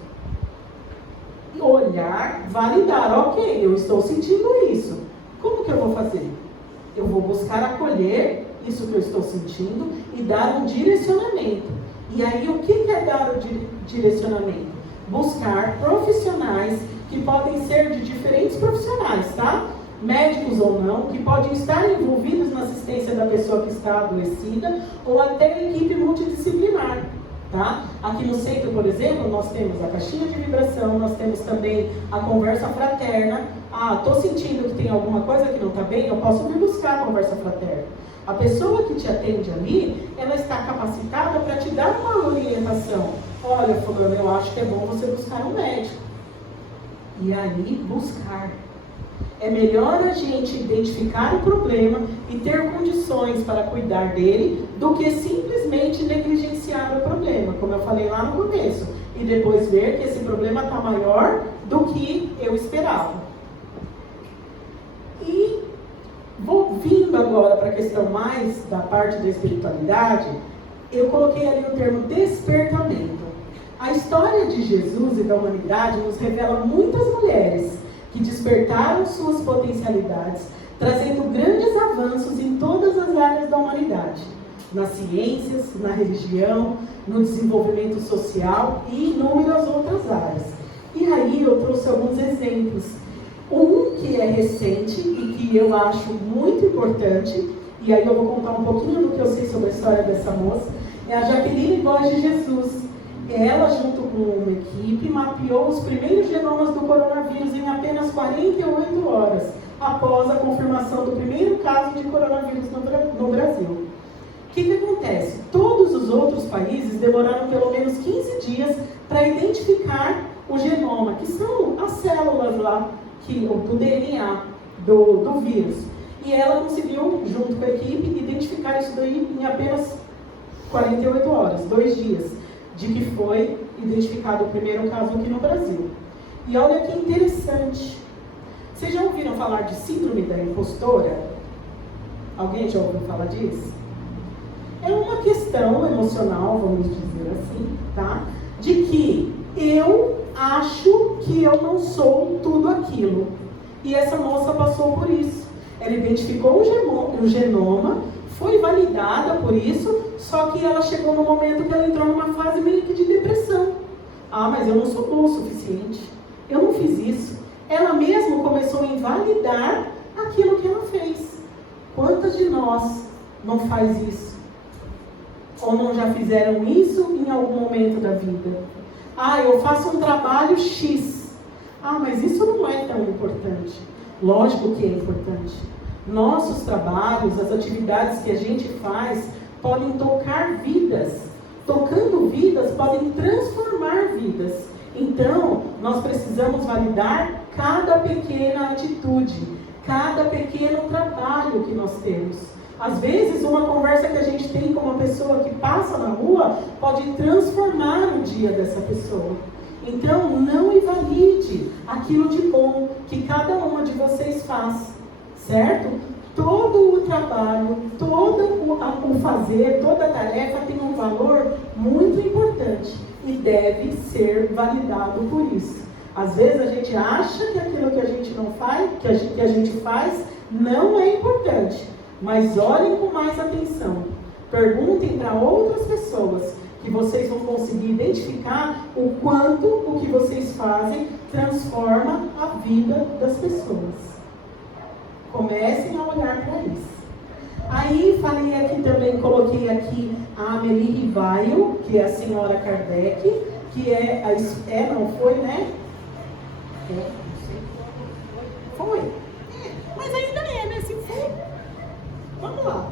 Olhar, validar. Ok, eu estou sentindo isso. Como que eu vou fazer? Eu vou buscar acolher isso que eu estou sentindo e dar um direcionamento. E aí, o que é dar o direcionamento? Buscar profissionais que podem ser de diferentes profissionais, tá? Médicos ou não, que podem estar envolvidos na assistência da pessoa que está adoecida ou até equipe multidisciplinar, tá? Aqui no centro, por exemplo, nós temos a caixinha de vibração, nós temos também a conversa fraterna. Estou sentindo que tem alguma coisa que não está bem, eu posso vir buscar a conversa fraterna. A pessoa que te atende ali, ela está capacitada para te dar uma orientação. Olha, fulano, eu acho que é bom você buscar um médico. E aí, buscar. É melhor a gente identificar o problema e ter condições para cuidar dele do que simplesmente negligenciar o problema. como eu falei lá no começo, e depois ver que esse problema está maior do que eu esperava. E vindo agora para a questão mais da parte da espiritualidade, eu coloquei ali o termo despertamento. A história de Jesus e da humanidade nos revela muitas mulheres que despertaram suas potencialidades, trazendo grandes avanços em todas as áreas da humanidade, nas ciências, na religião, no desenvolvimento social e inúmeras outras áreas. E aí eu trouxe alguns exemplos. Um que é recente e que eu acho muito importante, e aí eu vou contar um pouquinho do que eu sei sobre a história dessa moça, é a Jaqueline Góes de Jesus. Ela, junto com uma equipe, mapeou os primeiros genomas do coronavírus em apenas 48 horas, após a confirmação do primeiro caso de coronavírus no Brasil. O que acontece? Todos os outros países demoraram pelo menos 15 dias para identificar o genoma, que são as células lá, do DNA do vírus. E ela conseguiu, junto com a equipe, identificar isso daí em apenas 48 horas, 2 dias, de que foi identificado o primeiro caso aqui no Brasil. E olha que interessante. Vocês já ouviram falar de síndrome da impostora? Alguém já ouviu falar disso? É uma questão emocional, vamos dizer assim, tá? De que eu acho que eu não sou tudo aquilo. E essa moça passou por isso. Ela identificou o genoma, foi validada por isso, só que ela chegou no momento que ela entrou numa fase meio que de depressão. Ah, mas eu não sou boa o suficiente. Eu não fiz isso. Ela mesma começou a invalidar aquilo que ela fez. Quantas de nós não faz isso? Ou não já fizeram isso em algum momento da vida? Ah, eu faço um trabalho X. Ah, mas isso não é tão importante. Lógico que é importante. Nossos trabalhos, as atividades que a gente faz, podem tocar vidas. Tocando vidas, podem transformar vidas. Então, nós precisamos validar cada pequena atitude, cada pequeno trabalho que nós temos. Às vezes, uma conversa que a gente tem com uma pessoa que passa na rua pode transformar o dia dessa pessoa. Então, não invalide aquilo de bom que cada uma de vocês faz, certo? Todo o trabalho, todo o fazer, toda a tarefa tem um valor muito importante e deve ser validado por isso. Às vezes a gente acha que aquilo que a gente não faz, que a gente faz, não é importante. Mas olhem com mais atenção. Perguntem para outras pessoas que vocês vão conseguir identificar o quanto o que vocês fazem transforma a vida das pessoas. Comecem a olhar para isso. Aí falei aqui também, coloquei aqui a Amélie Rivail, que é a senhora Kardec, que não foi, né? Foi. Mas ainda né? Se for. Vamos lá.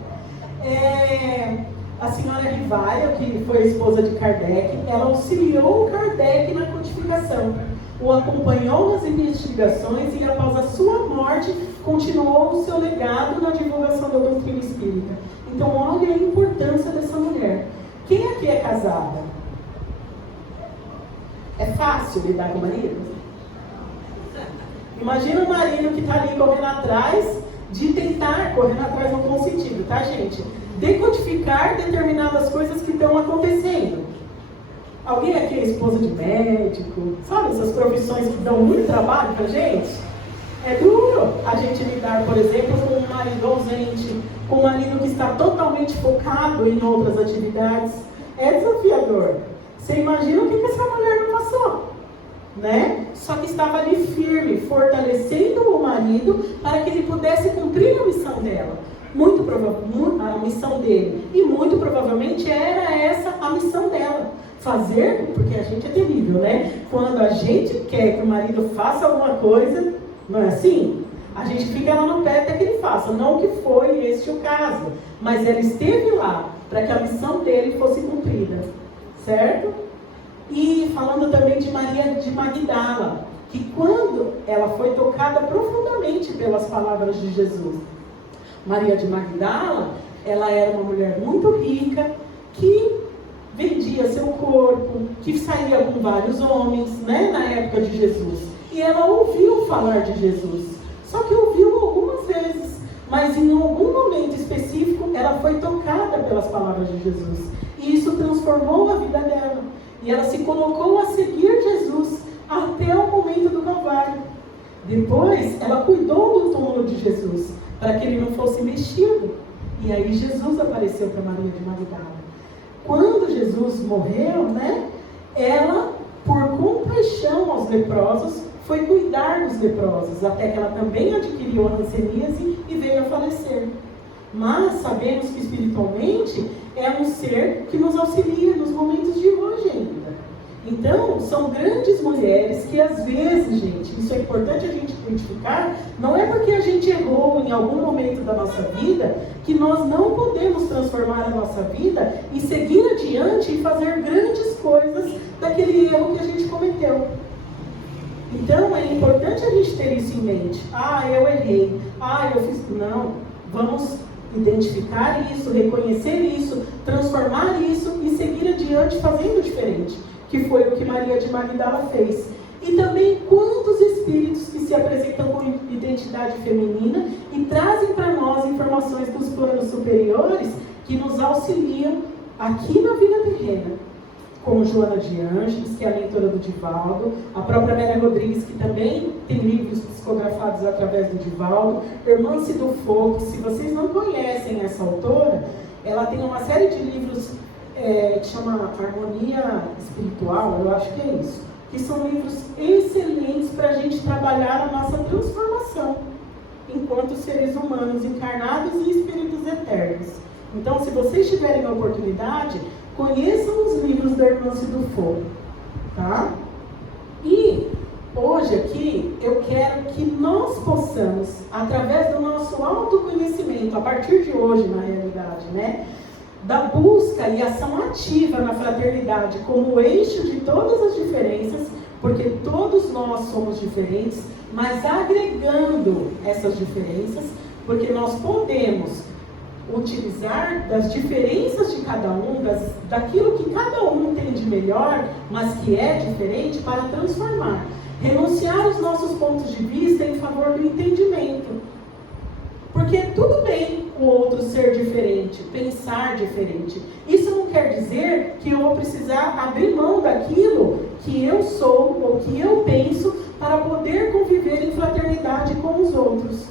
A senhora Rivail, que foi a esposa de Kardec, ela auxiliou Kardec na codificação, o acompanhou nas investigações e, após a sua morte, continuou o seu legado na divulgação da doutrina espírita. Então, olha a importância dessa mulher. Quem aqui é casada? É fácil lidar com o marido? Imagina o marido que está ali correndo atrás, correndo atrás no bom sentido, tá, gente? Decodificar determinadas coisas que estão acontecendo. Alguém aqui é esposa de médico? Sabe essas profissões que dão muito trabalho pra gente? É duro a gente lidar, por exemplo, com um marido ausente, com um marido que está totalmente focado em outras atividades. É desafiador. Você imagina o que essa mulher não passou, né? Só que estava ali firme, fortalecendo o marido para que ele pudesse cumprir a missão dela. A missão dele. E muito provavelmente era essa a missão dela. Fazer, porque a gente é terrível, né? Quando a gente quer que o marido faça alguma coisa, não é assim? A gente fica lá no pé até que ele faça. Não que foi este o caso, mas ela esteve lá para que a missão dele fosse cumprida, certo? E falando também de Maria de Magdala, que quando ela foi tocada profundamente pelas palavras de Jesus, Maria de Magdala, ela era uma mulher muito rica, que vendia seu corpo, que saía com vários homens, né, na época de Jesus. E ela ouviu falar de Jesus. Só que ouviu algumas vezes. Mas em algum momento específico, ela foi tocada pelas palavras de Jesus. E isso transformou a vida dela. E ela se colocou a seguir Jesus até o momento do Calvário. Depois, ela cuidou do túmulo de Jesus, para que ele não fosse mexido. E aí Jesus apareceu para Maria de Magdala. Quando Jesus morreu, né, ela, por compaixão aos leprosos, foi cuidar dos leprosos, até que ela também adquiriu a hanseníase e veio a falecer. Mas sabemos que espiritualmente é um ser que nos auxilia nos momentos de hoje ainda. Então, são grandes mulheres que às vezes, gente, isso é importante a gente identificar, não é porque a gente errou em algum momento da nossa vida, que nós não podemos transformar a nossa vida e seguir adiante e fazer grandes coisas daquele erro que a gente cometeu. Então, é importante a gente ter isso em mente. Eu errei. Eu fiz... Não, vamos identificar isso, reconhecer isso, transformar isso e seguir adiante fazendo diferente. Que foi o que Maria de Magdala fez. E também quantos espíritos que se apresentam com identidade feminina e trazem para nós informações dos planos superiores que nos auxiliam aqui na vida terrena. Como Joana de Ângeles, que é a mentora do Divaldo, a própria Amélia Rodrigues, que também tem livros psicografados através do Divaldo, Irmã Cido Fogo, se vocês não conhecem essa autora, ela tem uma série de livros que chama Harmonia Espiritual, eu acho que é isso, que são livros excelentes para a gente trabalhar a nossa transformação enquanto seres humanos encarnados e espíritos eternos. Então, se vocês tiverem a oportunidade, conheçam os livros da Irmã Cido Fogo, tá? E hoje aqui eu quero que nós possamos, através do nosso autoconhecimento, a partir de hoje na realidade, né? Da busca e ação ativa na fraternidade como eixo de todas as diferenças, porque todos nós somos diferentes, mas agregando essas diferenças, porque nós podemos utilizar das diferenças de cada um, daquilo que cada um tem de melhor, mas que é diferente, para transformar. Renunciar os nossos pontos de vista em favor do entendimento. Porque tudo bem o outro ser diferente, pensar diferente. Isso não quer dizer que eu vou precisar abrir mão daquilo que eu sou ou que eu penso para poder conviver em fraternidade com os outros.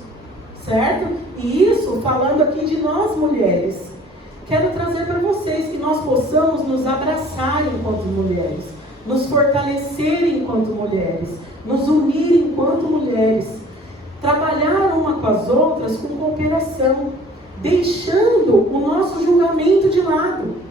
Certo? E isso falando aqui de nós mulheres. Quero trazer para vocês que nós possamos nos abraçar enquanto mulheres, nos fortalecer enquanto mulheres, nos unir enquanto mulheres, trabalhar uma com as outras com cooperação, deixando o nosso julgamento de lado.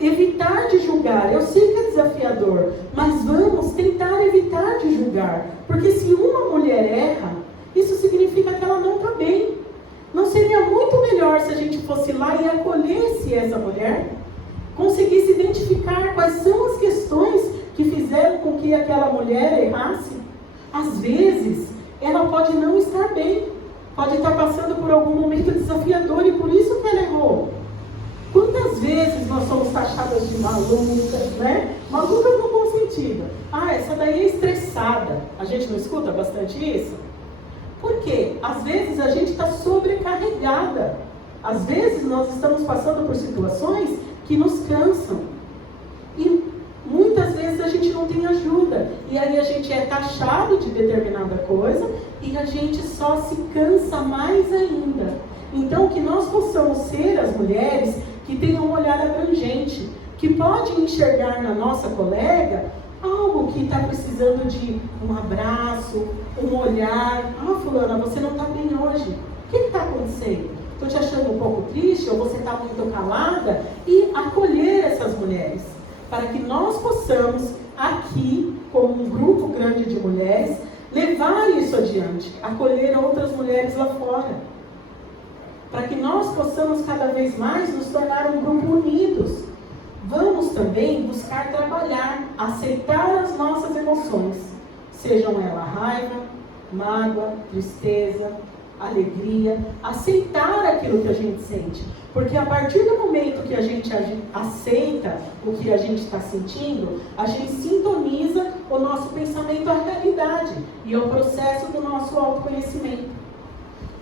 Evitar de julgar. Eu sei que é desafiador, mas vamos tentar evitar de julgar. Porque se uma mulher erra, isso significa que ela não está bem. Não seria muito melhor se a gente fosse lá e acolhesse essa mulher? Conseguisse identificar quais são as questões que fizeram com que aquela mulher errasse? Às vezes, ela pode não estar bem. Pode estar passando por algum momento desafiador e por isso que ela errou. Quantas vezes nós somos taxadas de malucas, né? Malucas no bom sentido. Essa daí é estressada. A gente não escuta bastante isso? Por quê? Às vezes a gente está sobrecarregada. Às vezes nós estamos passando por situações que nos cansam. E muitas vezes a gente não tem ajuda. E aí a gente é taxado de determinada coisa e a gente só se cansa mais ainda. Então que nós possamos ser as mulheres que tenham um olhar abrangente, que pode enxergar na nossa colega algo que está precisando de um abraço, um olhar. Fulana, você não está bem hoje. O que está acontecendo? Estou te achando um pouco triste ou você está muito calada? E acolher essas mulheres, para que nós possamos aqui, como um grupo grande de mulheres, levar isso adiante, acolher outras mulheres lá fora. Para que nós possamos cada vez mais nos tornar um grupo unidos. Vamos também buscar trabalhar, aceitar as nossas emoções, sejam elas raiva, mágoa, tristeza, alegria, aceitar aquilo que a gente sente. Porque a partir do momento que a gente aceita o que a gente está sentindo, a gente sintoniza o nosso pensamento à realidade e ao processo do nosso autoconhecimento.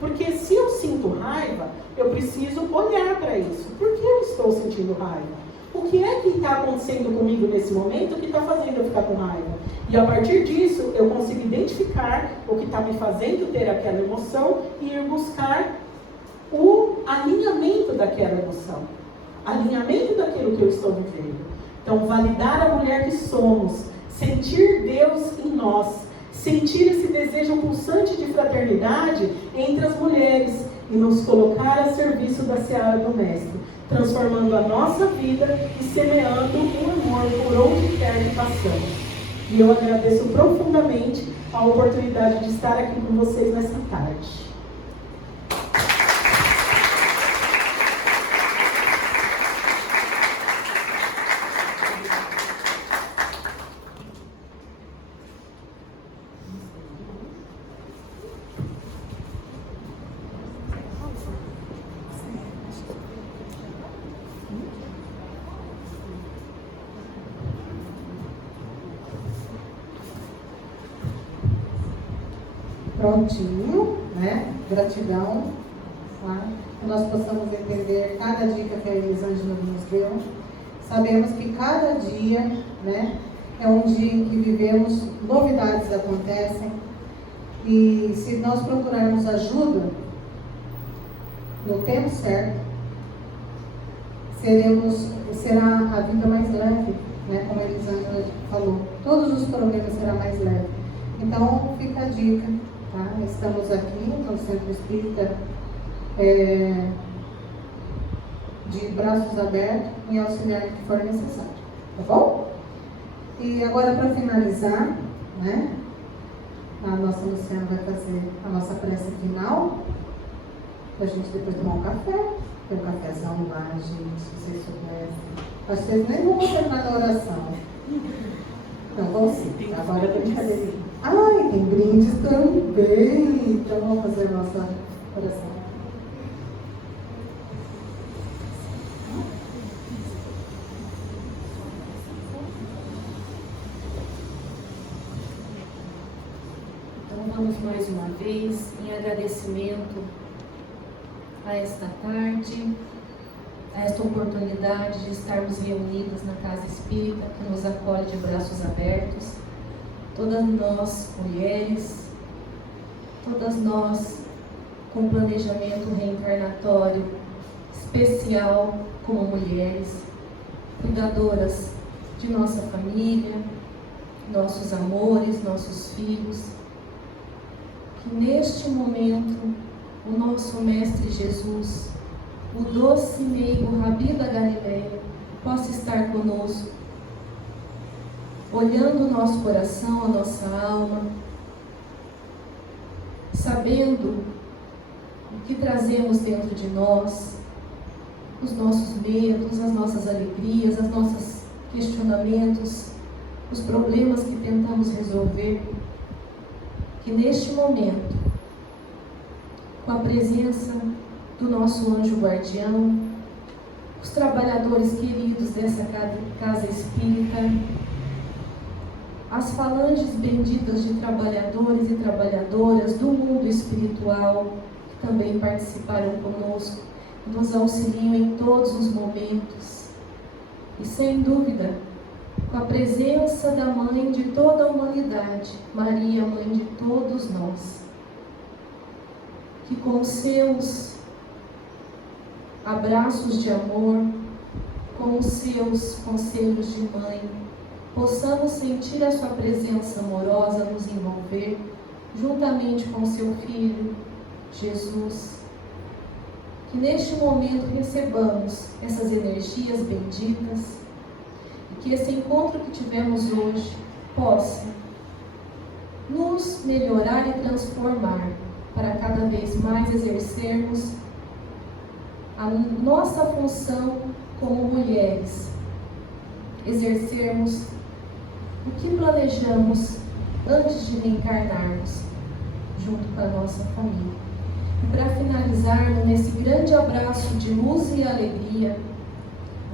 Porque se eu sinto raiva, eu preciso olhar para isso. Por que eu estou sentindo raiva? O que é que está acontecendo comigo nesse momento que está fazendo eu ficar com raiva? E a partir disso, eu consigo identificar o que está me fazendo ter aquela emoção e ir buscar o alinhamento daquela emoção. Alinhamento daquilo que eu estou vivendo. Então, validar a mulher que somos, sentir Deus em nós, sentir esse desejo pulsante de fraternidade entre as mulheres e nos colocar a serviço da seara do Mestre, transformando a nossa vida e semeando o amor por onde quer que passamos. E eu agradeço profundamente a oportunidade de estar aqui com vocês nessa tarde. Prontinho, né? Gratidão, tá? Que nós possamos entender cada dica que a Elisângela nos deu. Sabemos que cada dia, né, é um dia em que vivemos, novidades acontecem, e se nós procurarmos ajuda no tempo certo, será a vida mais leve, né? Como a Elisângela falou, todos os problemas serão mais leves. Então fica a dica. Tá? Estamos aqui no Centro Espírita de braços abertos em auxiliar que for necessário, tá bom? E agora, para finalizar, né, a nossa Luciana vai fazer a nossa prece final, para a gente depois tomar um café. Tem um cafezão lá, gente, se vocês soubessem. Acho que vocês nem vão terminar a oração. Não, vão sim. Agora eu vou fazer. Ai, tem brindes também. Então vamos fazer a nossa oração. Então vamos mais uma vez em agradecimento a esta tarde, a esta oportunidade de estarmos reunidas na Casa Espírita, que nos acolhe de braços abertos. Todas nós, mulheres, todas nós com planejamento reencarnatório especial como mulheres, cuidadoras de nossa família, nossos amores, nossos filhos. Que neste momento o nosso Mestre Jesus, o doce meigo Rabi da Galileia, possa estar conosco, olhando o nosso coração, a nossa alma, sabendo o que trazemos dentro de nós, os nossos medos, as nossas alegrias, os nossos questionamentos, os problemas que tentamos resolver. Que neste momento, com a presença do nosso anjo guardião, os trabalhadores queridos dessa casa espírita, as falanges benditas de trabalhadores e trabalhadoras do mundo espiritual, que também participaram conosco, nos auxiliam em todos os momentos. E sem dúvida, com a presença da Mãe de toda a humanidade, Maria, Mãe de todos nós, que com seus abraços de amor, com os seus conselhos de mãe, possamos sentir a sua presença amorosa nos envolver, juntamente com seu Filho, Jesus. Que neste momento recebamos essas energias benditas e que esse encontro que tivemos hoje possa nos melhorar e transformar para cada vez mais exercermos a nossa função como mulheres, exercermos o que planejamos antes de reencarnarmos junto com a nossa família. E para finalizarmos nesse grande abraço de luz e alegria,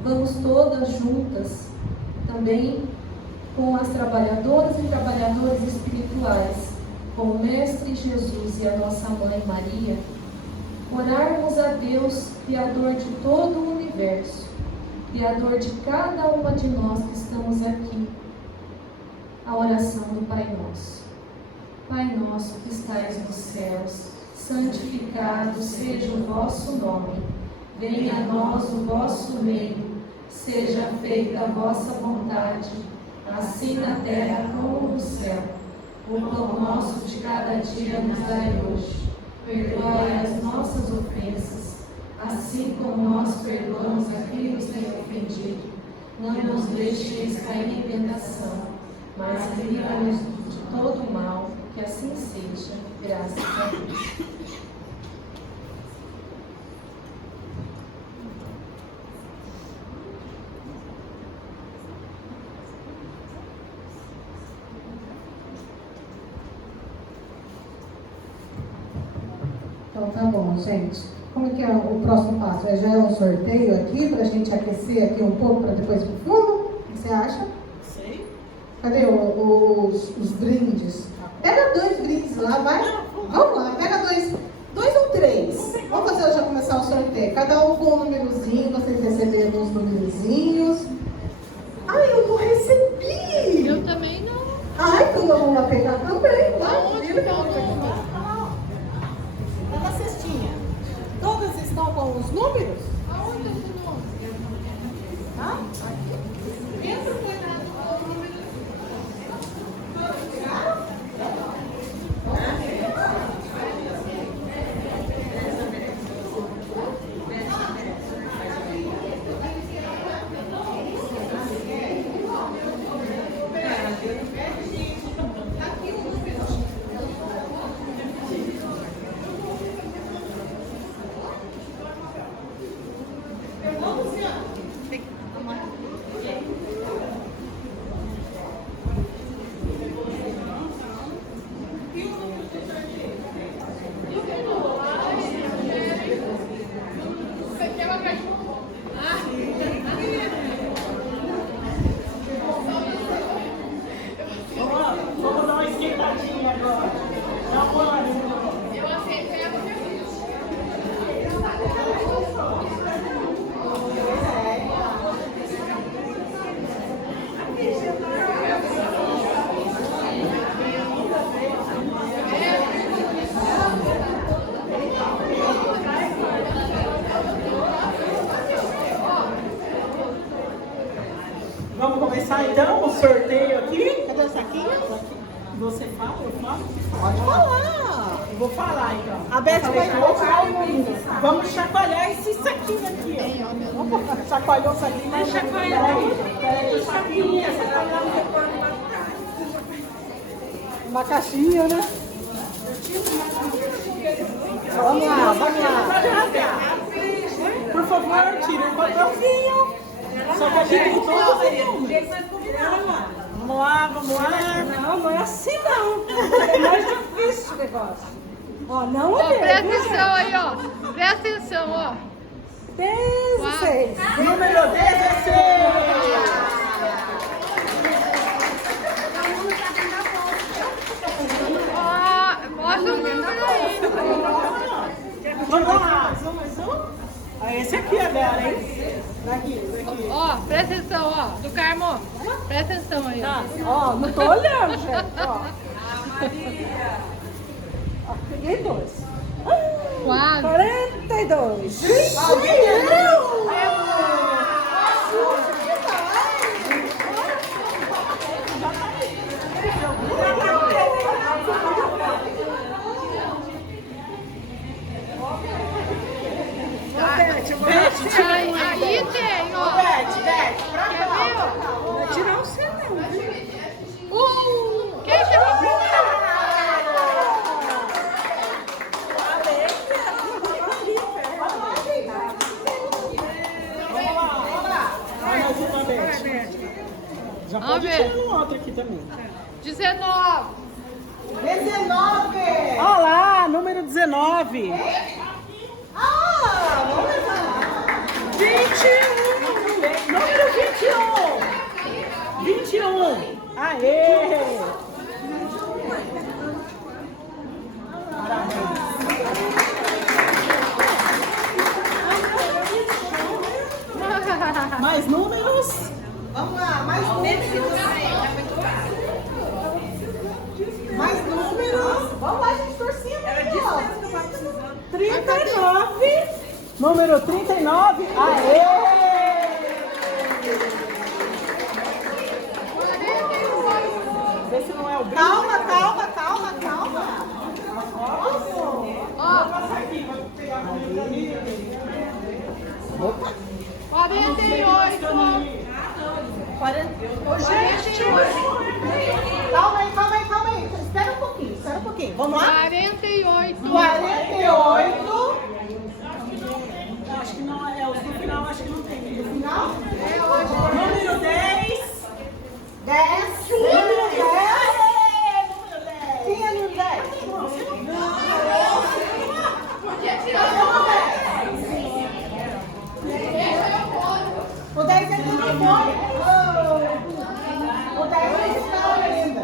vamos todas juntas, também com as trabalhadoras e trabalhadores espirituais, com o Mestre Jesus e a nossa Mãe Maria, orarmos a Deus, Criador de todo o universo, Criador de cada uma de nós que estamos aqui, a oração do Pai Nosso. Pai nosso que estais nos céus, santificado seja o vosso nome. Venha a nós o vosso reino. Seja feita a vossa vontade, assim na terra como no céu. O pão nosso de cada dia nos dai hoje. Perdoai as nossas ofensas, assim como nós perdoamos a quem nos tem ofendido. Não nos deixeis cair em tentação, mas livra-nos de todo mal. Que assim seja, graças a Deus. Então tá bom, gente. Como que é o próximo passo? Já é um sorteio aqui para a gente aquecer aqui um pouco para depois ir pro fundo? O que você acha? Sei. Cadê os brindes? Pega 2 brindes lá, vai. Vamos lá, pega 2 ou 3. Vamos fazer já começar o sorteio. Cada um com um númerozinho, vocês receberam uns númerozinhos. Ai, eu não recebi! Eu também não. Ai, então vamos lá pegar também. Aonde que é o número? Tá na cestinha. Todas estão com os números? Aonde é esse número? Tá? Aqui. Dentro foi dado o número. Todos pegaram? Vamos dar uma esquentadinha agora. Dá uma olhadinha. Vamos começar então o sorteio aqui? Cadê o saquinho? Você fala, eu falo? Pode falar. Eu vou falar então. A Beth vai colocar o número. Vamos chacoalhar esse saquinho aqui, ó. Chacoalhou o saquinho, mas chacoalhar. Peraí, o saquinho, uma caixinha, né? Vamos lá, vamos lá. Por favor, tire o papelzinho. Só que a gente tem todos os números. Vamos lá, vamos lá. Não, não é assim não. É mais difícil o negócio. Ó, não é Presta mesmo. atenção aí, ó. Presta atenção, ó. 16. Número 16. Ó, mostra o número aí. Vamos lá. Mais um? Ah, esse aqui agora, hein? Daqui. Ó, presta atenção, ó. Do Carmo. Presta atenção aí, ó. Ó, não tô olhando, gente. Ó. Ó, peguei 2. Quase. 42. Aí tem, ó. Quer ver, ó? Vai tirar o seu, não. Quem chegou primeiro? Mais uma vez. Já Vamos pode ver. tirar um outro aqui também. 19. 19. Olha lá, número 19. Ah, vamos lá. 21. Número 21. 21. Aê! Mais números? Vamos lá, mais números. Mais números. Vamos lá, gente, torcendo. Era disso mesmo que eu tava precisando. 39. Número 39. Aê! Vê se não é o brinco. Calma, calma, calma, calma. Vou passar aqui, vou pegar a caneta. Opa! 48. Calma aí, calma aí, calma aí. Espera um pouquinho. Vamos lá? 48. 48. Acho que não é, os do final acho que não tem. No final? Número 10. 10. Número 10. Quem é número 10? O 10 ainda não foi. O 10 não está ainda.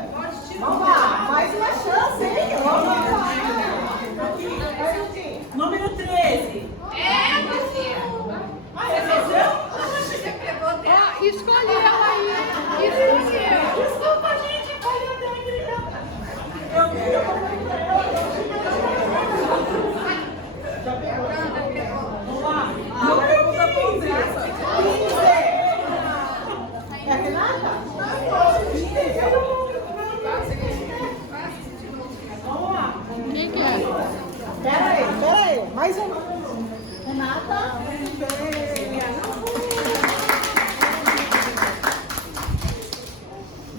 Vamos lá, mais uma chance, hein? Vamos lá. Número 13. Escolheu aí. Escolheu. Desculpa, gente, falhou a técnica. Vamos lá. Número 15. É a Renata? Vamos lá. Quem que é? Pera aí. Mais uma. Renata.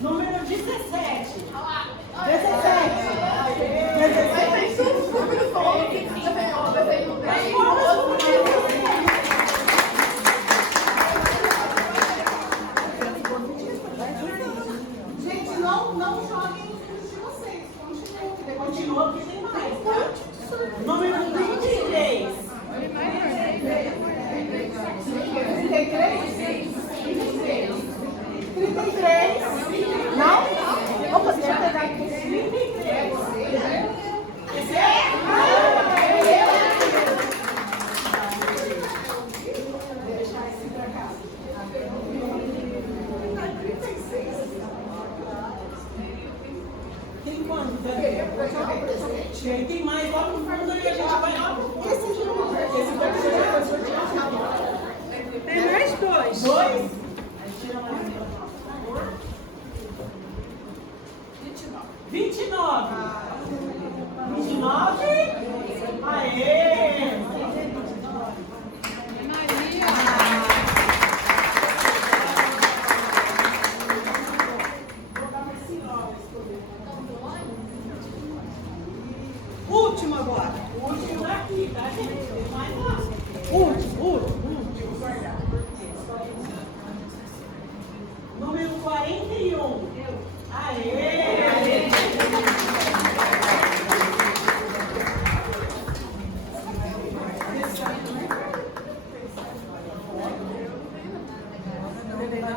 Número 17. 17. Gente, não joguem os de vocês. Continua que tem mais, tá? Número 23. 33? Não? Opa, deixa eu pegar aqui. 33. Esse é? Tem quantos? E aí tem mais lá no fundo e a gente vai lá. Esse vai ser sorteado. Tem mais dois. Dois? 29. 29. Aê! Maria. Último agora. O último daqui, tá, gente? Tem mais lá. Último. Número 41. Aê!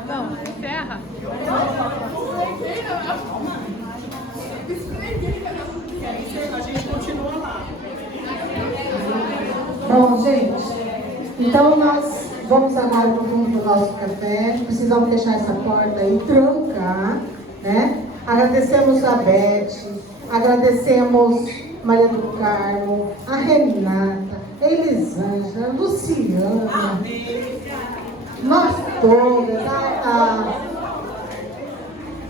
Não, encerra. A gente continua lá. Bom, gente, então nós vamos agora para o fundo do nosso café. Precisamos deixar essa porta aí, trancar, né? Agradecemos a Beth, agradecemos Maria do Carmo, a Renata, a Elisângela, a Luciana, nós todas,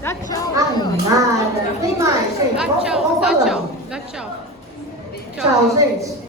Dá tchau. a Nara, tem mais, gente? Dá Vamos tchau. Dá falando. tchau. Dá tchau. Tchau, gente.